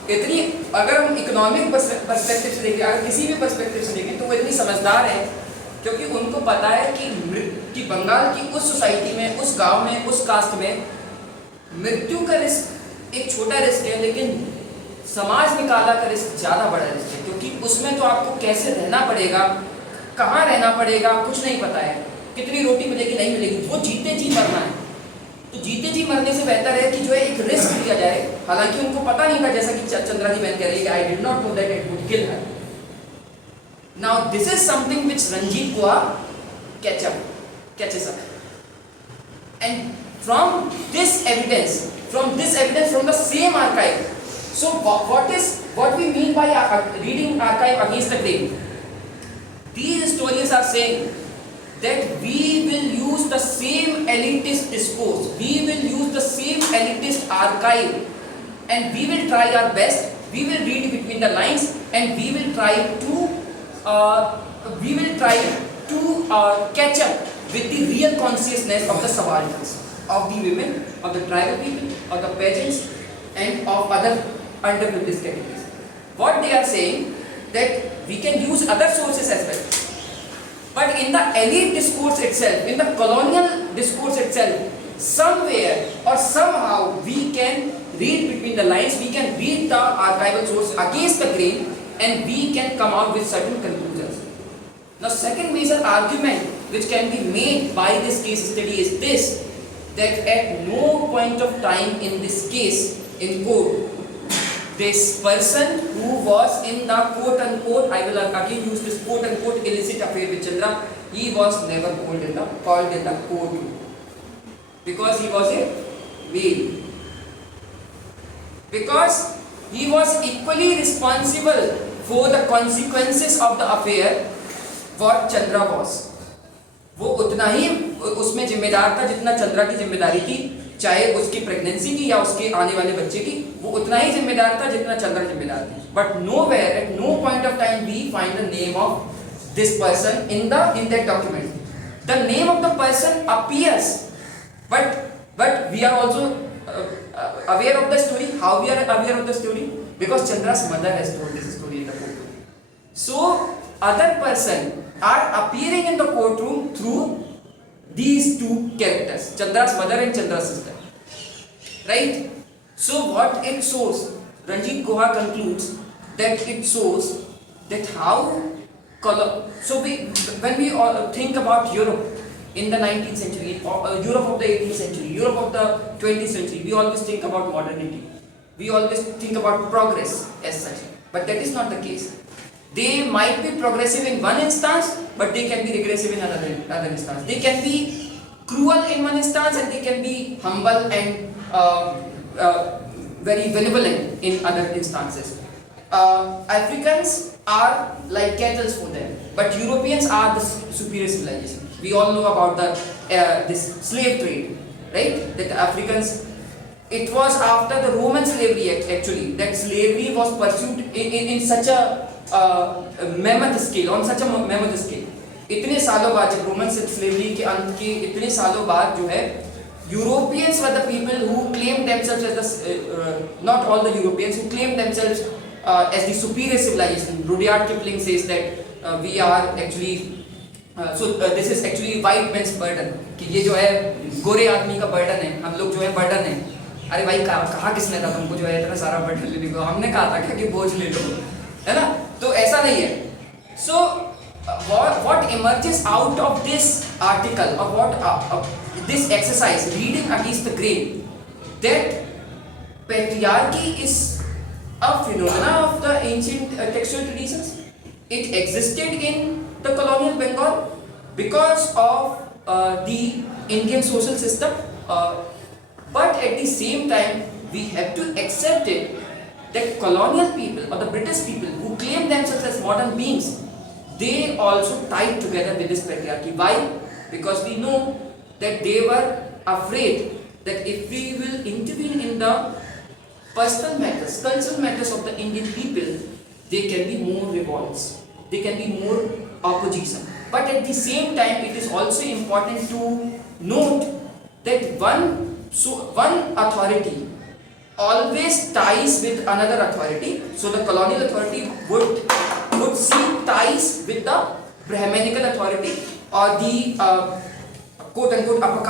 इतनी, अगर हम इकोनॉमिक पर्सपेक्टिव से देखें, अगर किसी भी पर्सपेक्टिव से देखें तो वो इतनी समझदार है क्योंकि उनको पता है कि बंगाल की उस सोसाइटी में, उस गांव में, उस कास्ट में मृत्यु का रिस्क एक छोटा रिस्क है, लेकिन समाज निकाला का रिस्क ज़्यादा बड़ा रिस्क है, क्योंकि उसमें तो आपको कैसे रहना पड़ेगा, कहाँ रहना पड़ेगा, कुछ नहीं पता है, कितनी रोटी मिलेगी नहीं मिलेगी, वो जीते जी मरना है। तो जीते जी मरने से बेहतर है कि जो है एक रिस्क लिया जाए। हालांकि उनको पता नहीं था, जैसा कि चंद्रा की बहन कह रही है, I did not know that it would kill her. Now this is something which Ranjit Guha catches up, and from this evidence from the same archive. So what we mean by reading archive against the grain? These historians are saying that we will use the same elitist discourse, we will use the same elitist archive, and we will try our best, we will read between the lines, and we will try to catch up with the real consciousness of the subalterns, of the women, of the tribal people, of the peasants, and of other underprivileged categories. What they are saying that we can use other sources as well. But in the elite discourse itself, in the colonial discourse itself, somewhere or somehow we can read between the lines, we can read the archival source against the grain, and we can come out with certain conclusions. Now, second major argument which can be made by this case study is this, that at no point of time in this case, in quote, this person who was in the quote unquote, I will again use this quote unquote illicit affair with Chandra, he was never called in the courtroom because he was a male. Because he was equally responsible for the consequences of the affair what Chandra was. वो उतना ही उसमें जिम्मेदार था जितना चंद्रा की जिम्मेदारी थी, चाहे उसकी प्रेगनेंसी की या उसके आने वाले बच्चे की, वो उतना ही जिम्मेदार था जितना चंद्रा जिम्मेदार थी. But nowhere, at no point of time, we find the name of this person in that document. The name of the person appears, but we are also aware of the story. How we are aware of the story? Because Chandra's mother has told this story in the courtroom. So other person are appearing in the courtroom through these two characters, Chandra's mother and Chandra's sister. Right? So what it shows, Ranjit Guha concludes that it shows that how so when we all think about Europe in the 19th century, Europe of the 18th century, Europe of the 20th century, we always think about modernity. We always think about progress as such. But that is not the case. They might be progressive in one instance, but they can be regressive in another instance. They can be cruel in one instance and they can be humble and very benevolent in other instances. Africans are like cattle for them, but Europeans are the superior civilization. We all know about this slave trade, right? That Africans, it was after the Roman slavery actually that slavery was pursued in such a mammoth scale, on such a mammoth scale. इतने सालों बाद जब Roman slavery के अंत के इतने सालों बाद जो है, Europeans were the people who claimed themselves as the not all the Europeans who claimed themselves as the superior civilization. Rudyard Kipling says that we are actually this is actually white man's burden, कि ये जो है गोरे आदमी का burden है, हम लोग जो है burden है. अरे भाई कहा किसने था तुमको जो है इतना सारा burden लेने को? हमने कहा था क्या कि बोझ ले लो, है ना? तो ऐसा नहीं है. So what emerges out of this article or what this exercise, reading against the grain, that patriarchy is a phenomena of the ancient textual traditions. It existed in the colonial Bengal because of the Indian social system, but at the same time we have to accept it that colonial people or the British people who claim themselves as modern beings, they also tied together with this patriarchy. Why? Because we know that they were afraid that if we will intervene in the personal matters, cultural matters of the Indian people, there can be more revolts, there can be more opposition. But at the same time, it is also important to note that one authority always ties with another authority. So the colonial authority would see ties with the Brahmanical authority or the quote unquote upper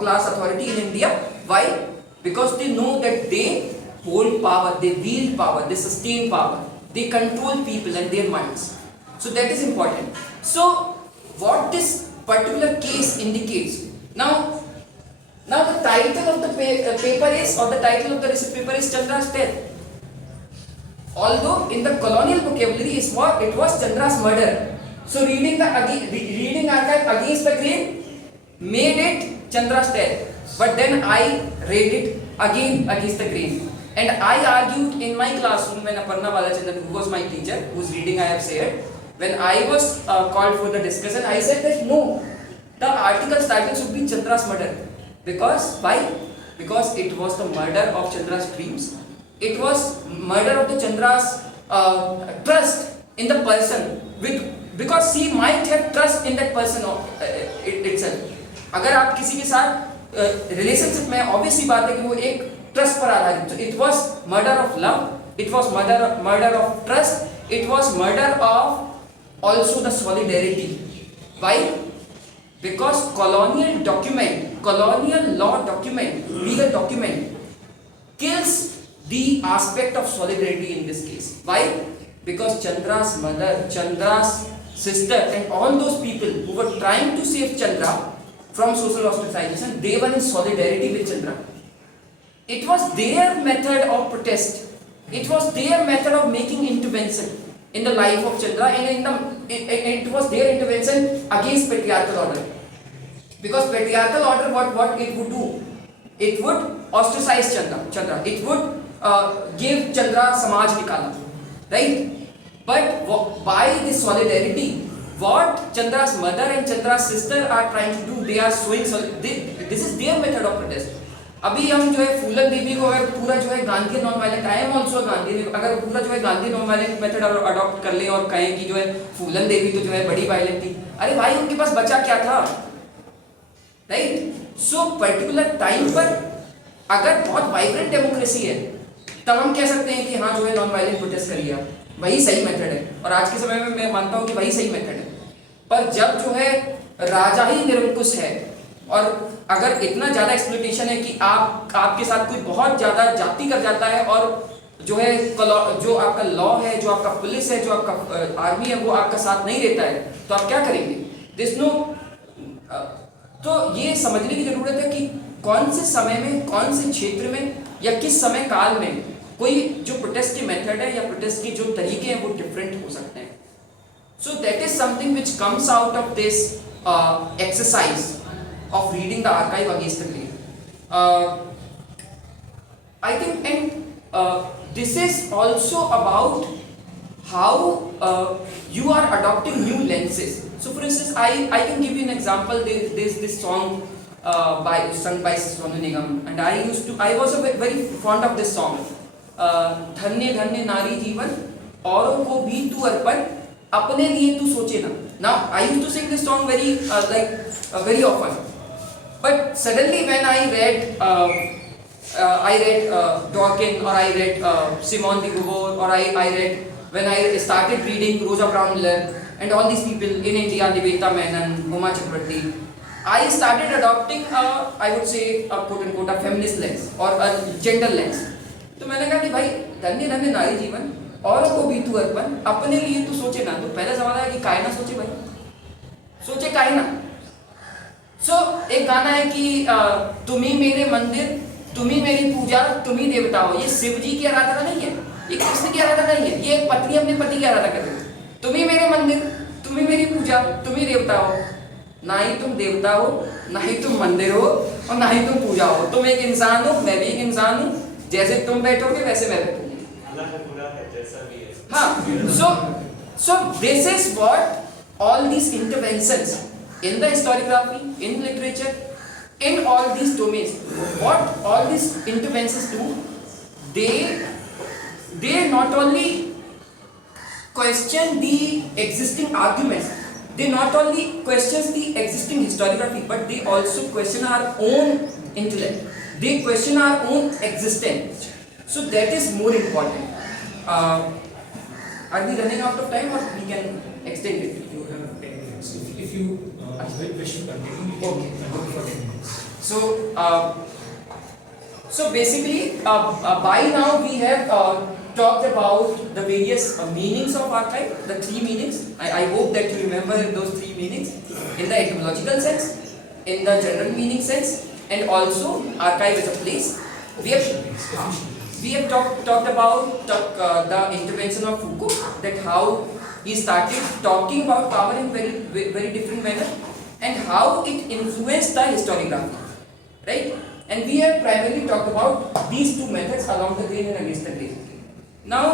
class authority in India. Why? Because they know that they hold power, they wield power, they sustain power, they control people and their minds. So that is important. So what this particular case indicates, now the title of the paper is, or the title of the research paper is Chandra's death. Although in the colonial vocabulary is what it was Chandra's murder. So reading archive against the grain made it Chandra's death. But then I read it again against the grain. And I argued in my classroom when Aparna Balachandran, who was my teacher, whose reading I have said, when I was called for the discussion, I said that no, the article's title should be Chandra's murder. Because, why? Because it was the murder of Chandra's dreams. It was murder of the Chandra's trust in the person. Because she might have trust in that person itself. अगर आप किसी के साथ relationship में obvious सी बात है कि वो एक trust पर आधारित. So it was murder of love. It was murder of trust. It was murder of also the solidarity. Why? Because colonial law document, legal document kills the aspect of solidarity in this case. Why? Because Chandra's mother, Chandra's sister, and all those people who were trying to save Chandra from social ostracization, they were in solidarity with Chandra. It was their method of protest. It was their method of making intervention in the life of Chandra, and it was their intervention against patriarchal order. Because patriarchal order, what it would do? It would ostracize Chandra. It would give Chandra Samaj Nikala, right? But by this solidarity, what Chandra's mother and Chandra's sister are trying to do, they are showing. This is their method of protest. अभी हम जो है फूलन देवी को अगर पूरा जो है Gandhi non violent, I am also Gandhi, अगर पूरा जो है Gandhi non violent method adopt कर ले और कहें कि जो है फूलन देवी तो जो है बड़ी वायलेंट थी, अरे भाई उनके पास बचा क्या था, राइट? सो पर्टिकुलर टाइम पर अगर बहुत वाइब्रेंट डेमोक्रेसी है तब हम कह सकते हैं कि हाँ जो है नॉन वायलेंट प्रोटेस्ट करिए आप, वही सही मेथड है, और आज के समय में मैं मानता हूँ कि वही सही मेथड है। पर जब जो है राजा ही निरंकुश है और अगर इतना ज़्यादा एक्सप्लॉइटेशन है कि आपके साथ कोई बहुत ज़्यादा जाति कर जाता है और जो है जो आपका लॉ है, जो आपका पुलिस है, जो आपका आर्मी है, वो आपका साथ नहीं देता है, तो आप क्या करेंगे? This no. तो ये समझने की ज़रूरत है कि कौन से समय में, कौन से क्षेत्र में या किस समय काल में कोई जो प्रोटेस्ट की मेथड है या प्रोटेस्ट के जो तरीके हैं वो डिफरेंट हो सकते हैं। So that is something which comes out of this exercise of reading the archive against the grain. I think, and this is also about how you are adopting new lenses. So for instance, I can give you an example. There's this song sung by Sonu Nigam, and I was very fond of this song. धन्य धन्य नारी जीवन औरों को भी तू अर्पण अपने लिए तू सोचे ना. Now I used to sing this song very often. But suddenly when I read Dworkin, or I read Simone de Beauvoir, or I read, when I started reading Rosa Brown Miller and all these people in India, Nivedita Menon, Huma Chakrabarti, I started adopting I would say a quote unquote a feminist lens or a gender lens. तो मैंने कहा कि भाई धन्य धन्य नारी जीवन औरों को भी तू अर्पण अपने लिए तू सोचे ना. तो पहला सवाल है कि काहे ना सोचे भाई, सोचे काहे ना. सो एक गाना है कि तुम ही मेरे मंदिर, तुम ही मेरी पूजा, तुम ही देवता हो. ये शिव जी की आराधना नहीं है, ये कृष्ण की आराधना नहीं है, ये एक पत्नी अपने पति की आराधना कर रही है. तुम ही मेरे मंदिर, तुम ही मेरी पूजा, तुम ही देवता हो. ना ही तुम देवता हो, ना ही तुम मंदिर हो, और ना ही तुम पूजा हो. तुम एक इंसान हो, मैं भी एक इंसान हूँ. जैसे तुम बैठोगे वैसे मैं बैठूंगी. हाँ. So this is what all these interventions in the historiography, in literature, in all these domains, what all these interventions do, they not only question the existing arguments, they not only question the existing historiography, but they also question our own intellect, they question our own existence. So that is more important. Are we running out of time, or we can extend it? You have 10 minutes. If you wish to continue, you Okay. can continue for 10 minutes. So basically, by now we have talked about the various meanings of archive, the three meanings. I hope that you remember those three meanings in the etymological sense, in the general meaning sense, and also archive as a place. We have talked about the intervention of Foucault, that how he started talking about power in very different manner, and how it influenced the historiography, right? And we have primarily talked about these two methods, along the grain and against the grain. Now,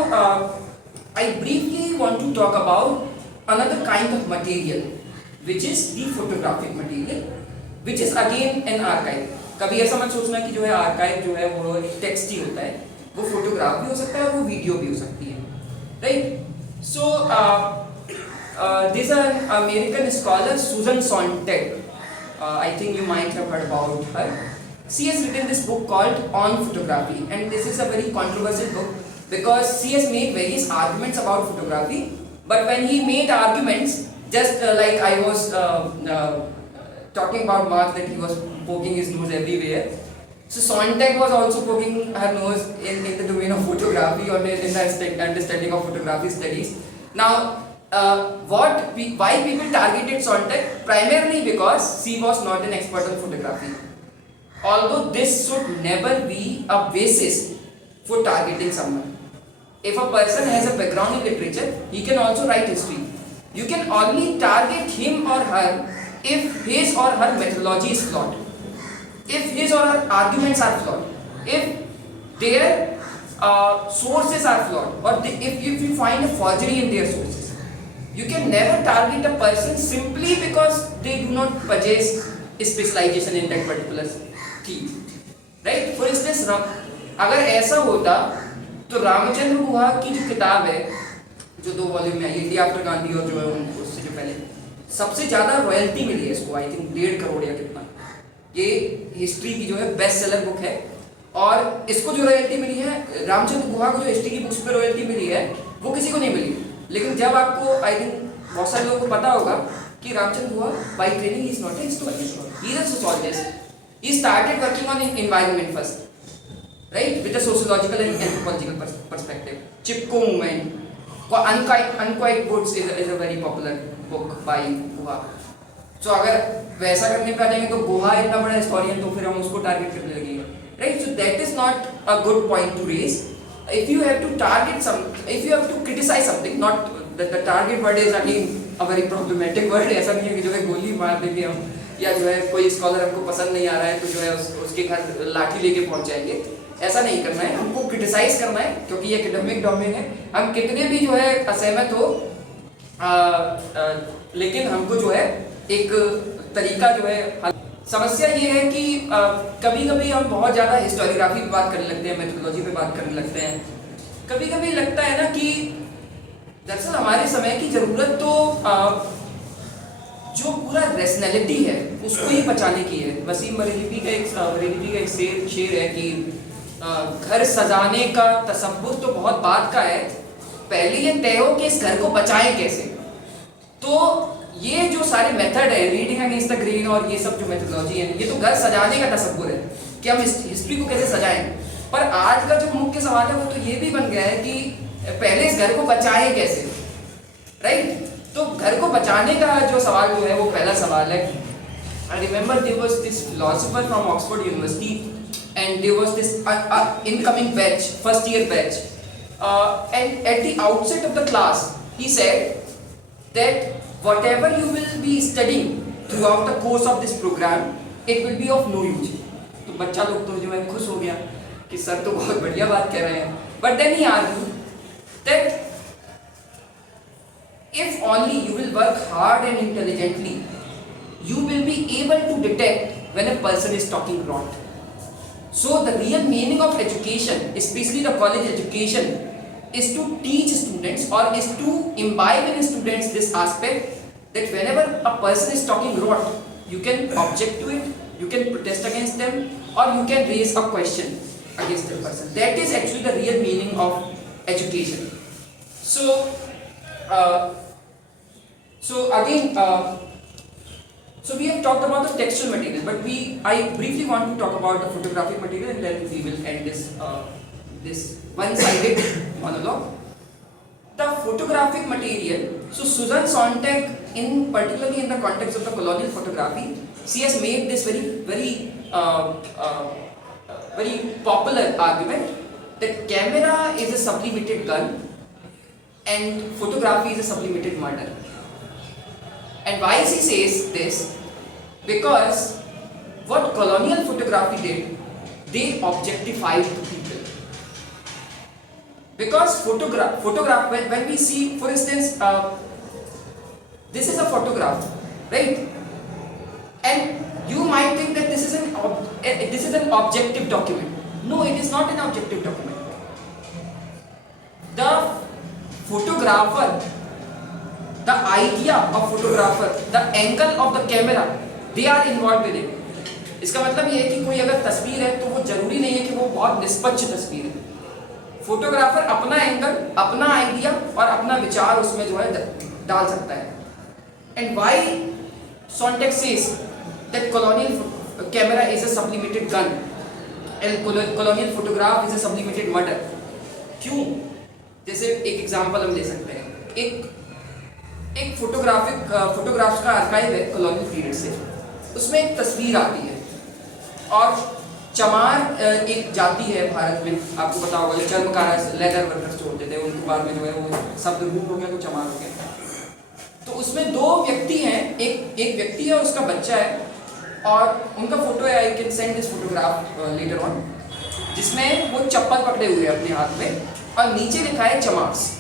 I briefly want to talk about another kind of material, which is the photographic material, which is again an archive. कभी ऐसा मत सोचना कि जो है archive जो है वो एक टेक्स्ट ही होता है, वो फोटोग्राफ भी हो सकता है और वो वीडियो भी हो सकती है, right? So this an American scholar Susan Sontag. I think you might have heard about her. She has written this book called On Photography, and this is a very controversial book because she has made various arguments about photography. But when he made arguments, just like I was talking about Marx, that he was poking his nose everywhere. So Sontag was also poking her nose in the domain of photography, or in the understanding of photography studies. Now, why people targeted Sontag? Primarily because she was not an expert on photography. Although this should never be a basis for targeting someone. If a person has a background in literature, he can also write history. You can only target him or her if his or her methodology is flawed, if his or her arguments are flawed, if their sources are flawed, or if you find a forgery in their sources. You can never target a person simply because they do not possess specialization in that particular theme. Right? For instance, अगर ऐसा होता तो रामचंद्र गुहा की जो किताब है, जो 2 volume में आई, इंडिया आफ्टर गांधी, और जो है उससे जो पहले सबसे ज्यादा रॉयल्टी मिली है इसको, आई थिंक 1.5 करोड़ या कितना। ये हिस्ट्री की जो है बेस्ट सेलर बुक है, और इसको जो रॉयल्टी मिली है, रामचंद्र गुहा को जो हिस्ट्री की बुक्स पे रॉयल्टी मिली है, वो किसी को नहीं मिली। लेकिन जब आपको, आई थिंक बहुत सारे लोगों को पता होगा कि Ramachandra Guha by training is not a historian, he is a sociologist. He started working on environment first, right, with a sociological and anthropological perspective. Chipko movement, Unquiet Woods is a very popular book by Guha. So अगर वैसा करने पे आ जाएंगे तो गुहा इतना बड़ा historian, तो फिर हम उसको टारगेट करने लगेंगे, right? So that is not a good point to raise. If you have to target if you have to criticize something, not the target word is again a very problematic word. ऐसा नहीं है कि जो है गोली मार देंगे हम, या जो है कोई स्कॉलर हमको पसंद नहीं आ रहा है तो जो है उसके घर लाठी लेके पहुंच जाएंगे। ऐसा नहीं करना है, हमको क्रिटिसाइज करना है, क्योंकि ये एकेडमिक डोमेन है। हम कितने भी जो है असहमत हो, लेकिन हमको जो है एक तरीका जो है। समस्या ये है कि कभी कभी हम बहुत ज़्यादा हिस्टोरियोग्राफी पे बात करने लगते हैं, मेथोडोलॉजी पे बात करने लगते हैं। कभी कभी लगता है ना कि दरअसल हमारे समय की ज़रूरत तो जो पूरा रैशनैलिटी है उसको ही बचाने की है। वसीम बरेलवी का एक शेर है कि घर सजाने का तसव्वुर तो बहुत बात का है, पहले ये तय हो कि इस घर को बचाएं कैसे। तो ये जो सारे मेथड है, रीडिंग अगेंस्ट द ग्रेन और ये सब जो मेथोडोलॉजी है, ये तो घर सजाने का तसव्वुर है कि हम हिस्ट्री को कैसे सजाएं। पर आज का जो मुख्य सवाल है वो तो ये भी बन गया है कि पहले इस घर को बचाएं कैसे, राइट? तो घर को बचाने का जो सवाल जो है वो पहला सवाल है। I remember there was this philosopher from Oxford University and there was this incoming batch, first year batch, and at the outset of the class he said that whatever you will be studying throughout the course of this programme it will be of no use. तो बच्चा लोग तो जो है खुश हो गया कि सर तो बहुत बढ़िया बात कह रहे हैं, but then he argued that if only you will work hard and intelligently, you will be able to detect when a person is talking rot. So the real meaning of education, especially the college education, is to teach students or is to imbibe in students this aspect that whenever a person is talking rot, you can object to it, you can protest against them, or you can raise a question against the person. That is actually the real meaning of education. So again, so we have talked about the textual material, but I briefly want to talk about the photographic material, and then we will end this one-sided monologue. The photographic material. So Susan Sontag, particularly in the context of the colonial photography, she has made this very popular argument that camera is a sublimated gun and photography is a sublimated murder. And why she says this? Because what colonial photography did, they objectified the people. Because photograph when we see, for instance, this is a photograph, right? And you might think that this is an objective document. No, it is not an objective document. The photographer, the idea of photographer, the angle of the camera, they are involved with it. इसका मतलब ये है कि कोई अगर तस्वीर है तो वो जरूरी नहीं है कि वो बहुत निष्पक्ष तस्वीर है। फोटोग्राफर अपना एंगल, अपना आइडिया और अपना विचार उसमें जो है डाल सकता है। And why Sontag says that colonial camera is a sublimated gun and colonial photograph is a sublimated murder? क्यों? जैसे एक एग्जांपल हम ले सकते हैं। एक एक फोटोग्राफ्स का आर्काइव है कॉलोनियल पीरियड से, उसमें एक तस्वीर आती है और चमार एक जाति है भारत में, आपको पता होगा, जो चर्मकार लेदर वर्कर्स जो होते थे उनके बाद में जो है वो शब्द रूप हो गया तो चमार हो गया। तो उसमें दो व्यक्ति हैं, एक व्यक्ति है और उसका बच्चा है, और उनका फोटो है, I can send this photograph later on, जिसमें वो चप्पल पकड़े हुए हैं अपने हाथ में और नीचे लिखा है चमार्स।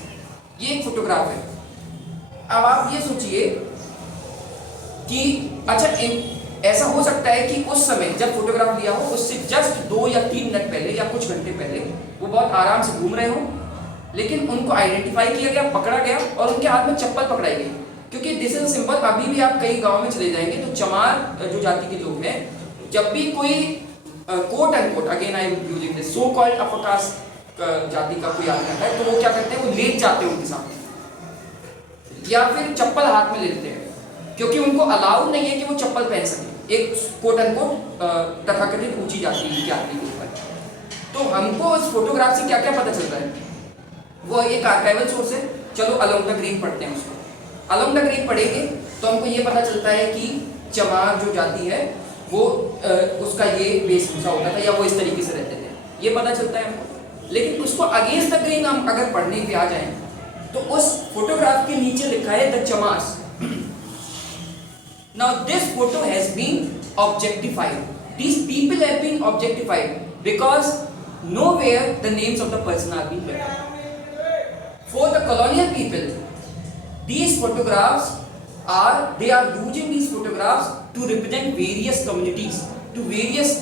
ये एक फोटोग्राफ है। अब आप ये सोचिए कि अच्छा ऐसा हो सकता है कि उस समय जब फोटोग्राफ लिया हो उससे जस्ट 2 या 3 मिनट पहले या कुछ घंटे पहले वो बहुत आराम से घूम रहे हो, लेकिन उनको आइडेंटिफाई किया गया, पकड़ा गया और उनके हाथ में चप्पल पकड़ाई गई। क्योंकि दिस इज सिंपल, अभी भी आप कई गांव में चले जाएंगे तो चमार जो जाति के लोग हैं, जब भी कोई quote and quote, again I am using this, so called upper caste जाति का कोई आदमी आता है तो वो क्या करते हैं, वो लेट जाते हैं उनके सामने या फिर चप्पल हाथ में ले लेते हैं, क्योंकि उनको अलाउ नहीं है कि वो चप्पल पहन सके, एक कोट एंड कोट तथाकथित ऊंची जाति की आदमी के ऊपर। तो हमको इस फोटोग्राफ से क्या क्या पता चलता है, वो एक आर्काइवल सोर्स है। चलो अलोंग द ग्रीन पढ़ते हैं उसको। अलोंग द ग्रीन पढ़ेंगे तो हमको ये पता चलता है कि चमार जो जाति है वो उसका ये वेशभूषा होता था या वो इस तरीके से रहते थे, ये पता चलता है हमको। लेकिन उसको अगेंस्ट द ग्रीन हम अगर पढ़ने पे आ जाएं तो उस फोटोग्राफ के नीचे लिखा है the चमार्स। Now this photo has been objectified. These people have been objectified because nowhere the names of the person are being written. For the colonial people, these photographs they are using these photographs to represent various communities, to various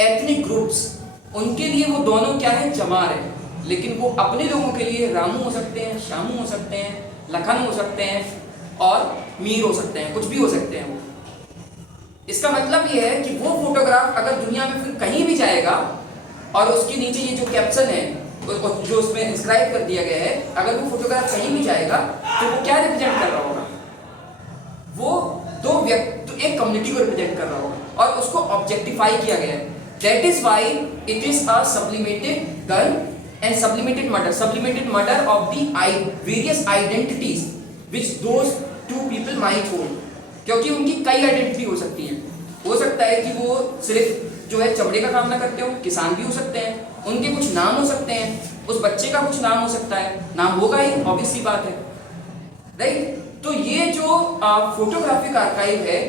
ethnic groups. उनके लिए वो दोनों क्या है, चमार है, लेकिन वो अपने लोगों के लिए रामू हो सकते हैं, श्यामू हो सकते हैं, लखन हो सकते हैं और मीर हो सकते हैं, कुछ भी हो सकते हैं वो। इसका मतलब ये है कि वो फोटोग्राफ अगर दुनिया में फिर कहीं भी जाएगा और उसके नीचे ये जो कैप्शन है जो उसमें इंस्क्राइब कर दिया गया है, अगर वो फोटोग्राफ कहीं भी जाएगा तो वो क्या रिप्रेजेंट कर रहा होगा, वो दो व्यक्ति एक कम्युनिटी को रिप्रेजेंट कर रहा होगा और उसको ऑब्जेक्टिफाई किया गया है। That is why it is a sublimated gun and sublimated murder of the various identities which those two people might hold. क्योंकि उनकी कई आइडेंटिटी हो सकती हैं, हो सकता है कि वो सिर्फ जो है चमड़े का काम ना करते हो, किसान भी हो सकते हैं, उनके कुछ नाम हो सकते हैं, उस बच्चे का कुछ नाम हो सकता है, नाम होगा ही, ऑब्वियस सी बात है, राइट। तो ये जो फोटोग्राफिक आर्काइव है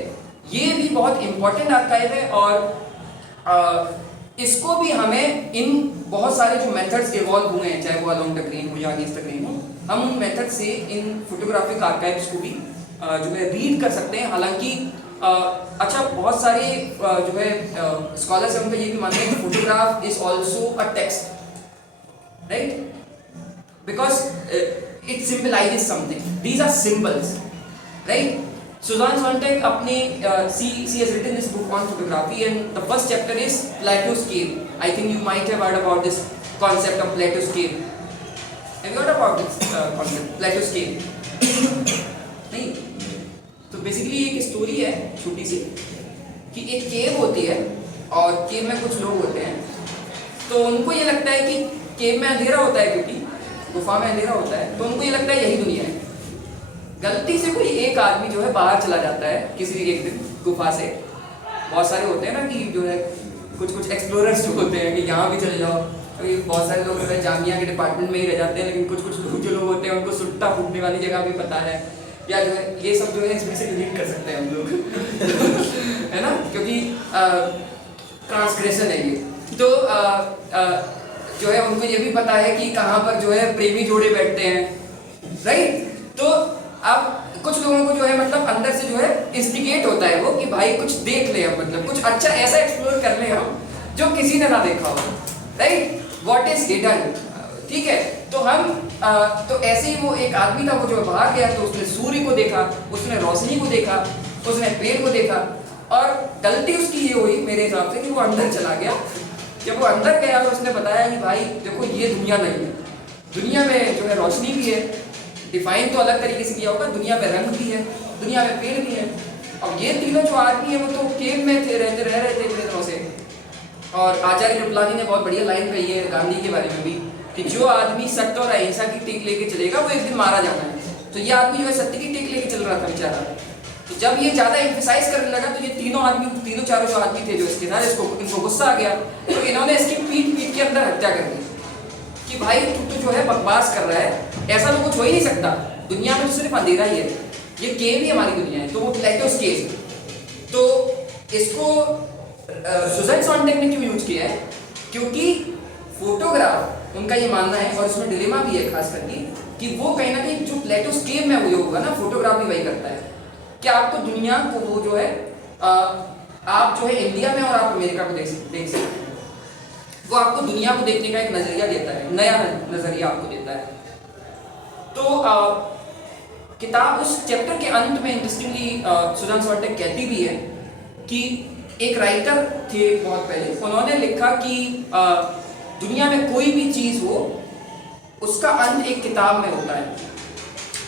ये भी बहुत इंपॉर्टेंट आर्काइव है और इसको भी हमें इन बहुत सारे जो मेथड्स इवॉल्व हुए हैं, चाहे वो अलोंग द ग्रीन हो या अगेंस्ट द ग्रीन हो, हम उन मेथड से इन फोटोग्राफिक आर्काइव्स को भी जो है रीड कर सकते हैं। हालांकि अच्छा बहुत सारे जो है स्कॉलर्स हैं उनका ये भी मानते हैं कि photograph is also a text, right, because it symbolises something, these are symbols, right. Susan Sontag अपने she has written this book on photography and the first chapter is Plato's cave. I think you might have heard about this concept of Plato's cave. Have you heard about this concept, Plato's cave? नहीं, तो basically एक story है छोटी सी कि एक केव होती है और केव में कुछ लोग होते हैं, तो उनको ये लगता है कि केव में अंधेरा होता है, क्योंकि गुफा में अंधेरा होता है, तो उनको ये लगता है यही दुनिया है। गलती से कोई एक आदमी जो है बाहर चला जाता है किसी एक दिन गुफा से, बहुत सारे होते हैं ना कि जो है कुछ एक्सप्लोरर्स जो होते हैं कि यहाँ भी चले जाओ, अभी बहुत सारे लोग जो है जामिया के डिपार्टमेंट में ही रह जाते हैं, लेकिन कुछ लोग जो लोग होते हैं उनको सुट्टा फूटने वाली जगह भी पता है, या जो है ये सब जो है इसमें से डिलीट कर सकते हैं हम लोग है ना, क्योंकि ट्रांसग्रेशन है ये। तो जो है उनको ये भी पता है कि कहाँ पर जो है प्रेमी जोड़े बैठते हैं, राइट। तो अब कुछ लोगों को जो है मतलब अंदर से जो है इंस्टिगेट होता है वो कि भाई कुछ देख ले हम, मतलब कुछ अच्छा ऐसा एक्सप्लोर कर ले हम जो किसी ने ना देखा हो, राइट, व्हाट इज हिडन, ठीक है। तो हम तो ऐसे ही वो एक आदमी था, वो जो बाहर गया तो उसने सूर्य को देखा, उसने रोशनी को देखा, उसने पेड़ को देखा, और गलती उसकी ये हुई मेरे हिसाब से कि वो अंदर चला गया। जब वो अंदर गया और उसने बताया कि भाई देखो ये दुनिया नहीं है, दुनिया में जो है रोशनी भी है, डिफाइन तो अलग तरीके से किया होगा, दुनिया में रंग भी है, दुनिया में पेड़ भी है, और ये तीनों जो आदमी है वो तो केव में रह रहे थे इतने दिनों से। और आचार्य कृपलानी ने बहुत बढ़िया लाइन कही है गांधी के बारे में भी कि जो आदमी सत्य और अहिंसा की टीक लेके चलेगा वो एक दिन मारा जाना है। तो ये आदमी जो है सत्य की टेक लेके चल रहा था बेचारा। तो जब ये ज्यादा एम्फेसाइज करने लगा तो ये तीनों चारों जो आदमी थे जो इसके साथ, इनको गुस्सा आ गया, तो इन्होंने इसकी पीठ के अंदर हत्या कर दी कि भाई तू तो जो है बकवास कर रहा है, ऐसा तो कुछ हो ही नहीं सकता, दुनिया में तो सिर्फ अंधेरा ही है, ये गेम ही हमारी दुनिया है। तो वो प्लेटोस केस, तो इसको सुजैन सोंटैग ने क्यों यूज किया है, क्योंकि फोटोग्राफ उनका ये मानना है, और उसमें डिलेमा भी है खास करके, कि वो कहीं ना कहीं जो प्लेटोस केव में हुआ होगा ना, फोटोग्राफ भी वही करता है कि आपको दुनिया को वो जो है आप जो है इंडिया में और आप अमेरिका को देख सकते हैं, वो आपको दुनिया को देखने का एक नजरिया देता है, नया नजरिया आपको देता है। तो किताब उस चैप्टर के अंत में इंटरेस्टिंगली सुजैन सोंटैग कहती भी है कि एक राइटर थे बहुत पहले, उन्होंने लिखा कि दुनिया में कोई भी चीज हो उसका अंत एक किताब में होता है,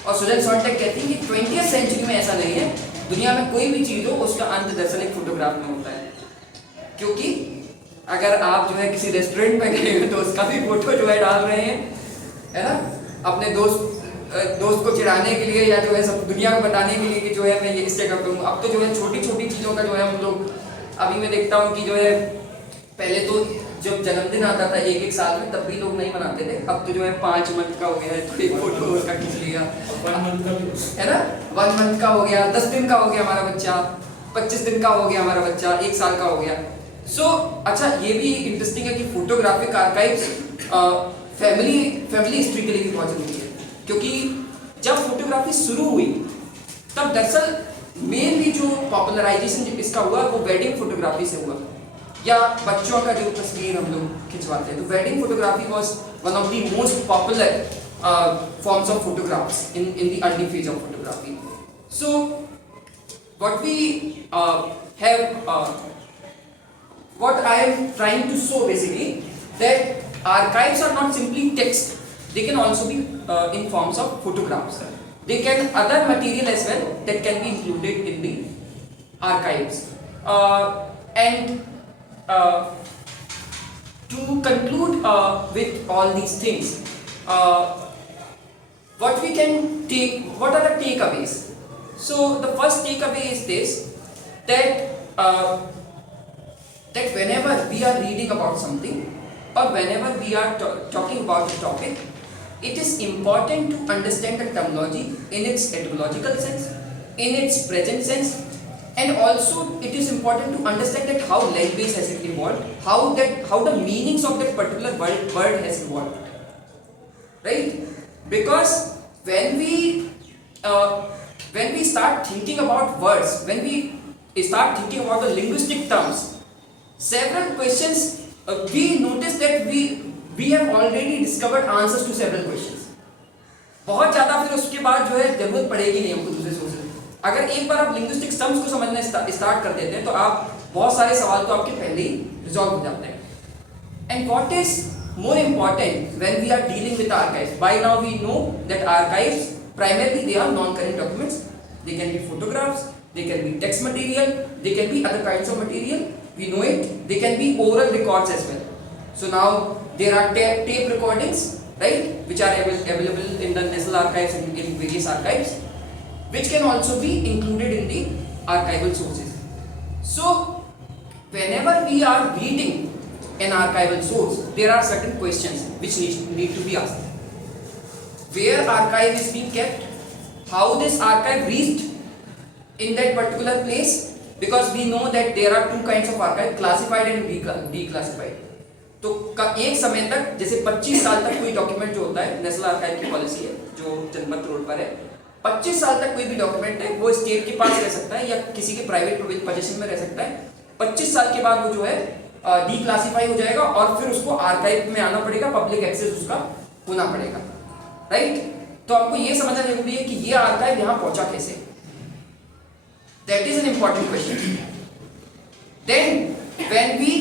और सुजैन सोंटैग कहती है कि 20th सेंचुरी में ऐसा नहीं है, दुनिया में कोई भी चीज हो उसका अंत दरअसल एक फोटोग्राफ में होता है। क्योंकि अगर आप जो है किसी रेस्टोरेंट में गए हैं तो उसका भी फोटो जो है डाल रहे हैं, है ना, अपने दोस्त को चिढ़ाने के लिए, या जो है सब दुनिया को बताने के लिए कि जो है मैं ये इस जगह पे हूँ। अब तो जो है छोटी छोटी चीज़ों का जो है हम लोग, अभी मैं देखता हूँ कि जो है पहले तो जब जन्मदिन आता था एक साल में, तब भी लोग नहीं मनाते थे, अब तो जो है 5 मंथ का हो गया है तो एक फोटो उसका खींच लिया, 1 month का भी है ना, 1 मंथ का हो गया, 10 दिन का हो गया हमारा बच्चा, 25 दिन का हो गया हमारा बच्चा, 1 साल का हो गया। अच्छा, ये भी इंटरेस्टिंग है कि फोटोग्राफिक आर्काइव्स फैमिली हिस्ट्री के लिए भी बहुत जरूरी है, क्योंकि जब फोटोग्राफी शुरू हुई तब दरअसल मेनली जो पॉपुलराइजेशन इसका हुआ वो वेडिंग फोटोग्राफी से हुआ, या बच्चों का जो तस्वीर हम लोग खिंचवाते हैं, तो wedding photography was one of the most popular forms of photographs in the early phase of photography. So what we what I am trying to show basically, that archives are not simply text, they can also be in forms of photographs. They can other material as well that can be included in the archives. And to conclude with all these things, what are the takeaways? So the first takeaway is this, that whenever we are reading about something, or whenever we are talking about a topic, it is important to understand the terminology in its etymological sense, in its present sense, and also it is important to understand that how language has evolved, how the meanings of that particular word has evolved, right? Because when we start thinking about words, when we start thinking about the linguistic terms, several questions, we notice that we have already discovered answers to several questions. बहुत ज़्यादा फिर उसके बाद जो है जरूरत पड़ेगी नहीं हमको दूसरे सोर्स की। अगर एक बार आप लिंग्विस्टिक टर्म्स को समझना स्टार्ट कर देते हैं तो आप बहुत सारे सवाल तो आपके पहले ही रिजॉल्व हो जाते हैं। And what is more important when we are dealing with archives? By now we know that archives primarily they are non-current documents. They can be photographs, they can be text material, they can be other kinds of material. We know it. They can be oral records as well. So now there are tape recordings, right, which are available in the National Archives and in various archives, which can also be included in the archival sources. So whenever we are reading an archival source, there are certain questions which need to be asked. Where archive is being kept, how this archive reached in that particular place, because we know that there are two kinds of archive, classified and declassified. तो एक समय तक, जैसे 25 साल तक कोई document जो होता है, नेशनल आर्काइव की पॉलिसी है जो जनपथ रोड पर है, 25 साल तक कोई भी डॉक्यूमेंट है वो स्टेट के पास रह सकता है या किसी के प्राइवेट पोजीशन में रह सकता है। 25 साल के बाद वो जो है डीक्लासिफाई हो जाएगा और फिर उसको आर्काइव में आना पड़ेगा, पब्लिक एक्सेस उसका होना पड़ेगा, राइट? तो आपको ये समझना जरूरी है कि ये आर्काइव यहाँ पहुंचा कैसे। That is an important question. Then when we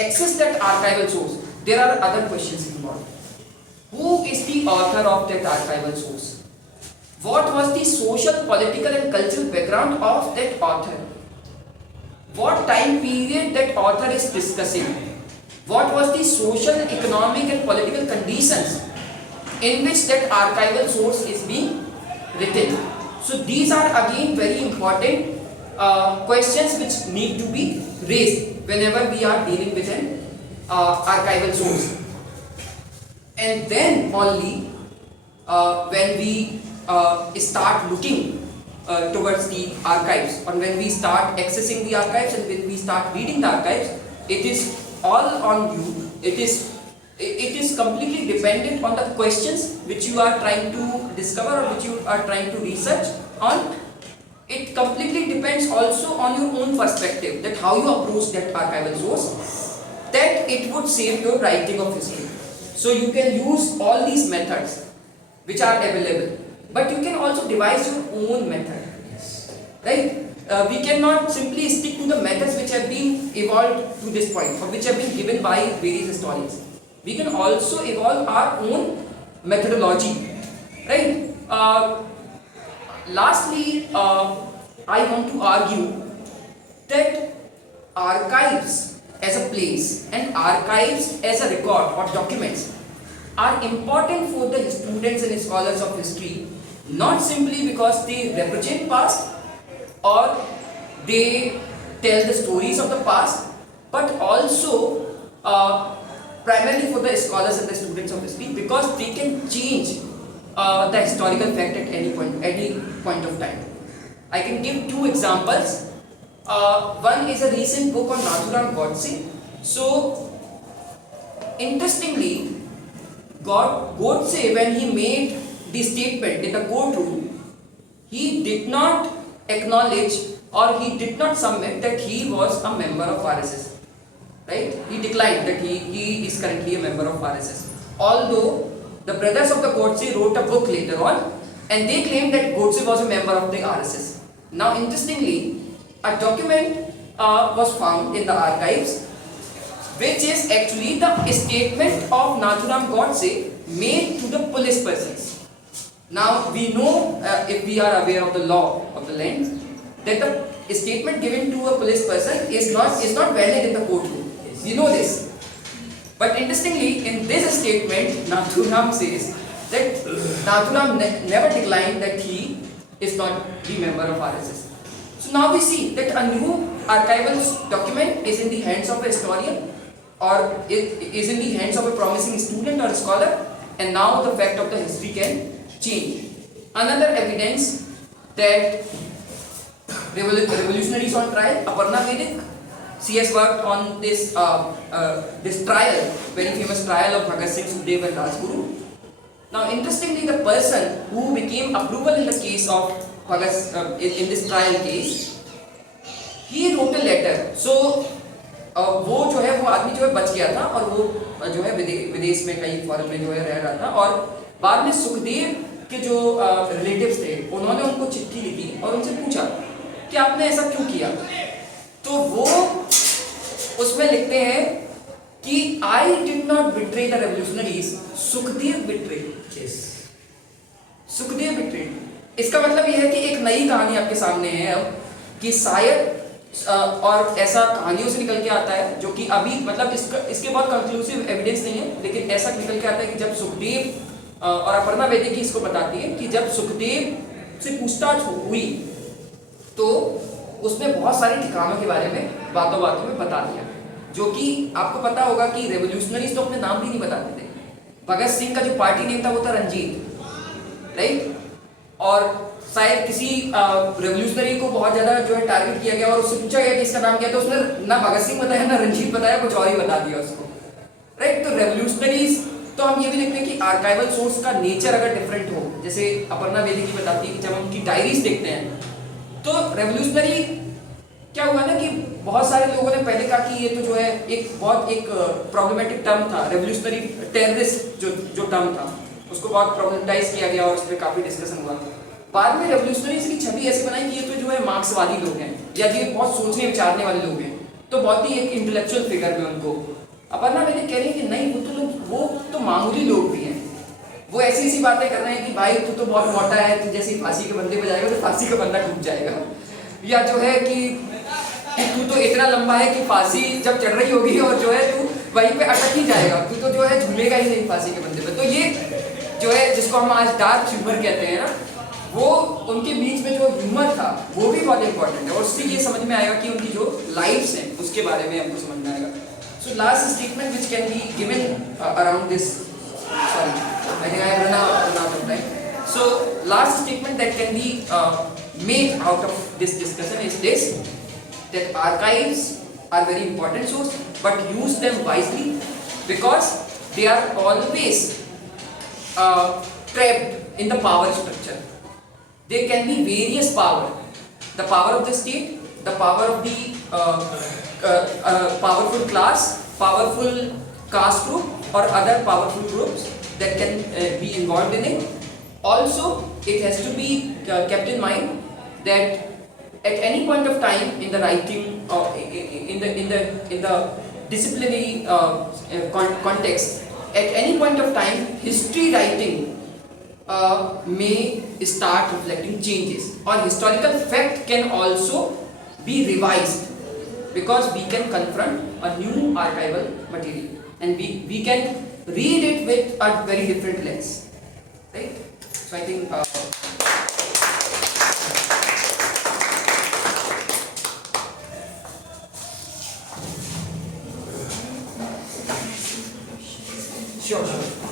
access that archival source, there are other questions involved. Who is the author of that archival source? What was the social, political and cultural background of that author? What time period that author is discussing? What was the social, economic and political conditions in which that archival source is being written. So these are again very important questions which need to be raised whenever we are dealing with an archival source. And then only when we start looking towards the archives, or when we start accessing the archives and when we start reading the archives, it is all on you. It is completely dependent on the questions which you are trying to discover or which you are trying to research on. It completely depends also on your own perspective, that how you approach that archival source, that it would save your writing of history. So you can use all these methods which are available, but you can also devise your own method, right? We cannot simply stick to the methods which have been evolved to this point, or which have been given by various historians. We can also evolve our own methodology, right? Lastly, I want to argue that archives as a place and archives as a record or documents are important for the students and scholars of history, not simply because they represent past or they tell the stories of the past, but also primarily for the scholars and the students of history, because they can change the historical fact at any point of time. I can give two examples. One is a recent book on Nathuram Godse. So, interestingly, Godse, when he made the statement in the courtroom, he did not acknowledge or he did not submit that he was a member of RSS. Right? He declined that he is currently a member of RSS. Although the brothers of the Godse wrote a book later on and they claimed that Godse was a member of the RSS. Now, interestingly, a document was found in the archives which is actually the statement of Nathuram Godse made to the police persons. Now, we know, if we are aware of the law of the land, that the statement given to a police person is not valid in the courtroom. We know this. But interestingly, in this statement, Nathuram says that Nathuram never declined that he is not the member of RSS. So now we see that a new archival document is in the hands of a historian, or it is in the hands of a promising student or scholar, and now the fact of the history can change. Another evidence that revolutionaries on trial, Aparna Vedic, she has worked on this trial, very famous trial of Bhagat Singh, Sukhdev and Rajguru. Now, interestingly, the person who became approval in the case of Bhagat, in this trial case, he wrote a letter. So, वो जो है वो आदमी जो है बच गया था और वो जो है विदेश में कहीं फॉरेन में जो है रह रहा था, और बाद में सुखदेव के जो रिलेटिव्स थे उन्होंने उनको चिट्ठी लिखी और उनसे पूछा कि आपने ऐसा क्यों किया. तो वो उसमें लिखते हैं कि I did not betray the revolutionaries, Sukhdev betrayed. Sukhdev betrayed. इसका मतलब यह है कि एक नई कहानी आपके सामने है अब, कि शायद और ऐसा कहानियों से निकल के आता है जो कि अभी मतलब इसके बहुत कंक्लूसिव एविडेंस नहीं है, लेकिन ऐसा निकल के आता है कि जब सुखदेव और अपर्णा वैदिक की इसको बताती है कि जब सुखदेव से पूछताछ हुई तो उसने बहुत सारे ठिकानों के बारे में बातों में बता दिया, जो कि आपको पता होगा कि रेवोल्यूशनरीज तो अपने नाम भी नहीं बताते थे. भगत सिंह का जो पार्टी नेम था वो था रंजीत, राइट. और शायद किसी रेवोल्यूशनरी को बहुत ज़्यादा जो है टारगेट किया गया और उससे पूछा गया कि इसका नाम क्या, तो उसने ना भगत सिंह बताया ना रंजीत बताया, कुछ और ही बता दिया उसको, राइट. तो रेवोल्यूशनरीज, तो हम ये भी देखते हैं कि आर्काइवल सोर्स का नेचर अगर डिफरेंट हो, जैसे अपर्णा वैदिक की बताती है कि जब हम उनकी डायरीज देखते हैं तो रेवोल्यूशनरी क्या हुआ ना कि बहुत सारे लोगों ने पहले कहा कि ये तो जो है एक प्रॉब्लमेटिक टर्म था, रेवोल्यूशनरी टेररिस्ट जो टर्म था उसको बहुत प्रॉब्लमेटाइज किया गया और उस पर काफ़ी डिस्कशन हुआ. बाद में रेवोल्यूशनरीज की छवि ऐसे बनाई कि ये तो जो है मार्क्सवादी लोग हैं या ये बहुत सोचने विचारने वाले लोग हैं, तो बहुत ही एक इंटेलेक्चुअल फिगर में उनको. अपर्णा वैदिक कह रही है कि नहीं, वो तो मामूली लोग भी हैं, वो ऐसी बातें कर रहे हैं कि भाई तू तो बहुत मोटा है, तू जैसे फांसी के बंदे पे जाएगा तो फांसी का बंदा टूट जाएगा, या जो है कि तू तो इतना लंबा है कि फांसी जब चढ़ रही होगी और जो है तू वहीं पे अटक ही जाएगा, तू तो जो है झूलेगा ही नहीं फांसी के बंदे पे. तो ये जो है जिसको हम आज डार्क ह्यूमर कहते हैं ना, वो उनके बीच में जो ह्यूमर था वो भी बहुत इंपॉर्टेंट है, और उससे ये समझ में आएगा कि उनकी जो लाइफ्स हैं उसके बारे में हमको समझ में आएगा. So last statement which can be given around this, sorry, I think I have run out of time. So last statement that can be made out of this discussion is this, that archives are very important source, but use them wisely, because they are always trapped in the power structure. There can be various power, the power of the state, the power of the powerful class, powerful caste group, or other powerful groups that can be involved in it. Also, it has to be kept in mind that at any point of time in the writing or in the disciplinary context, at any point of time, history writing may start reflecting changes, or historical fact can also be revised, because we can confront a new archival material and we can read it with a very different lens, right? So I think Sure.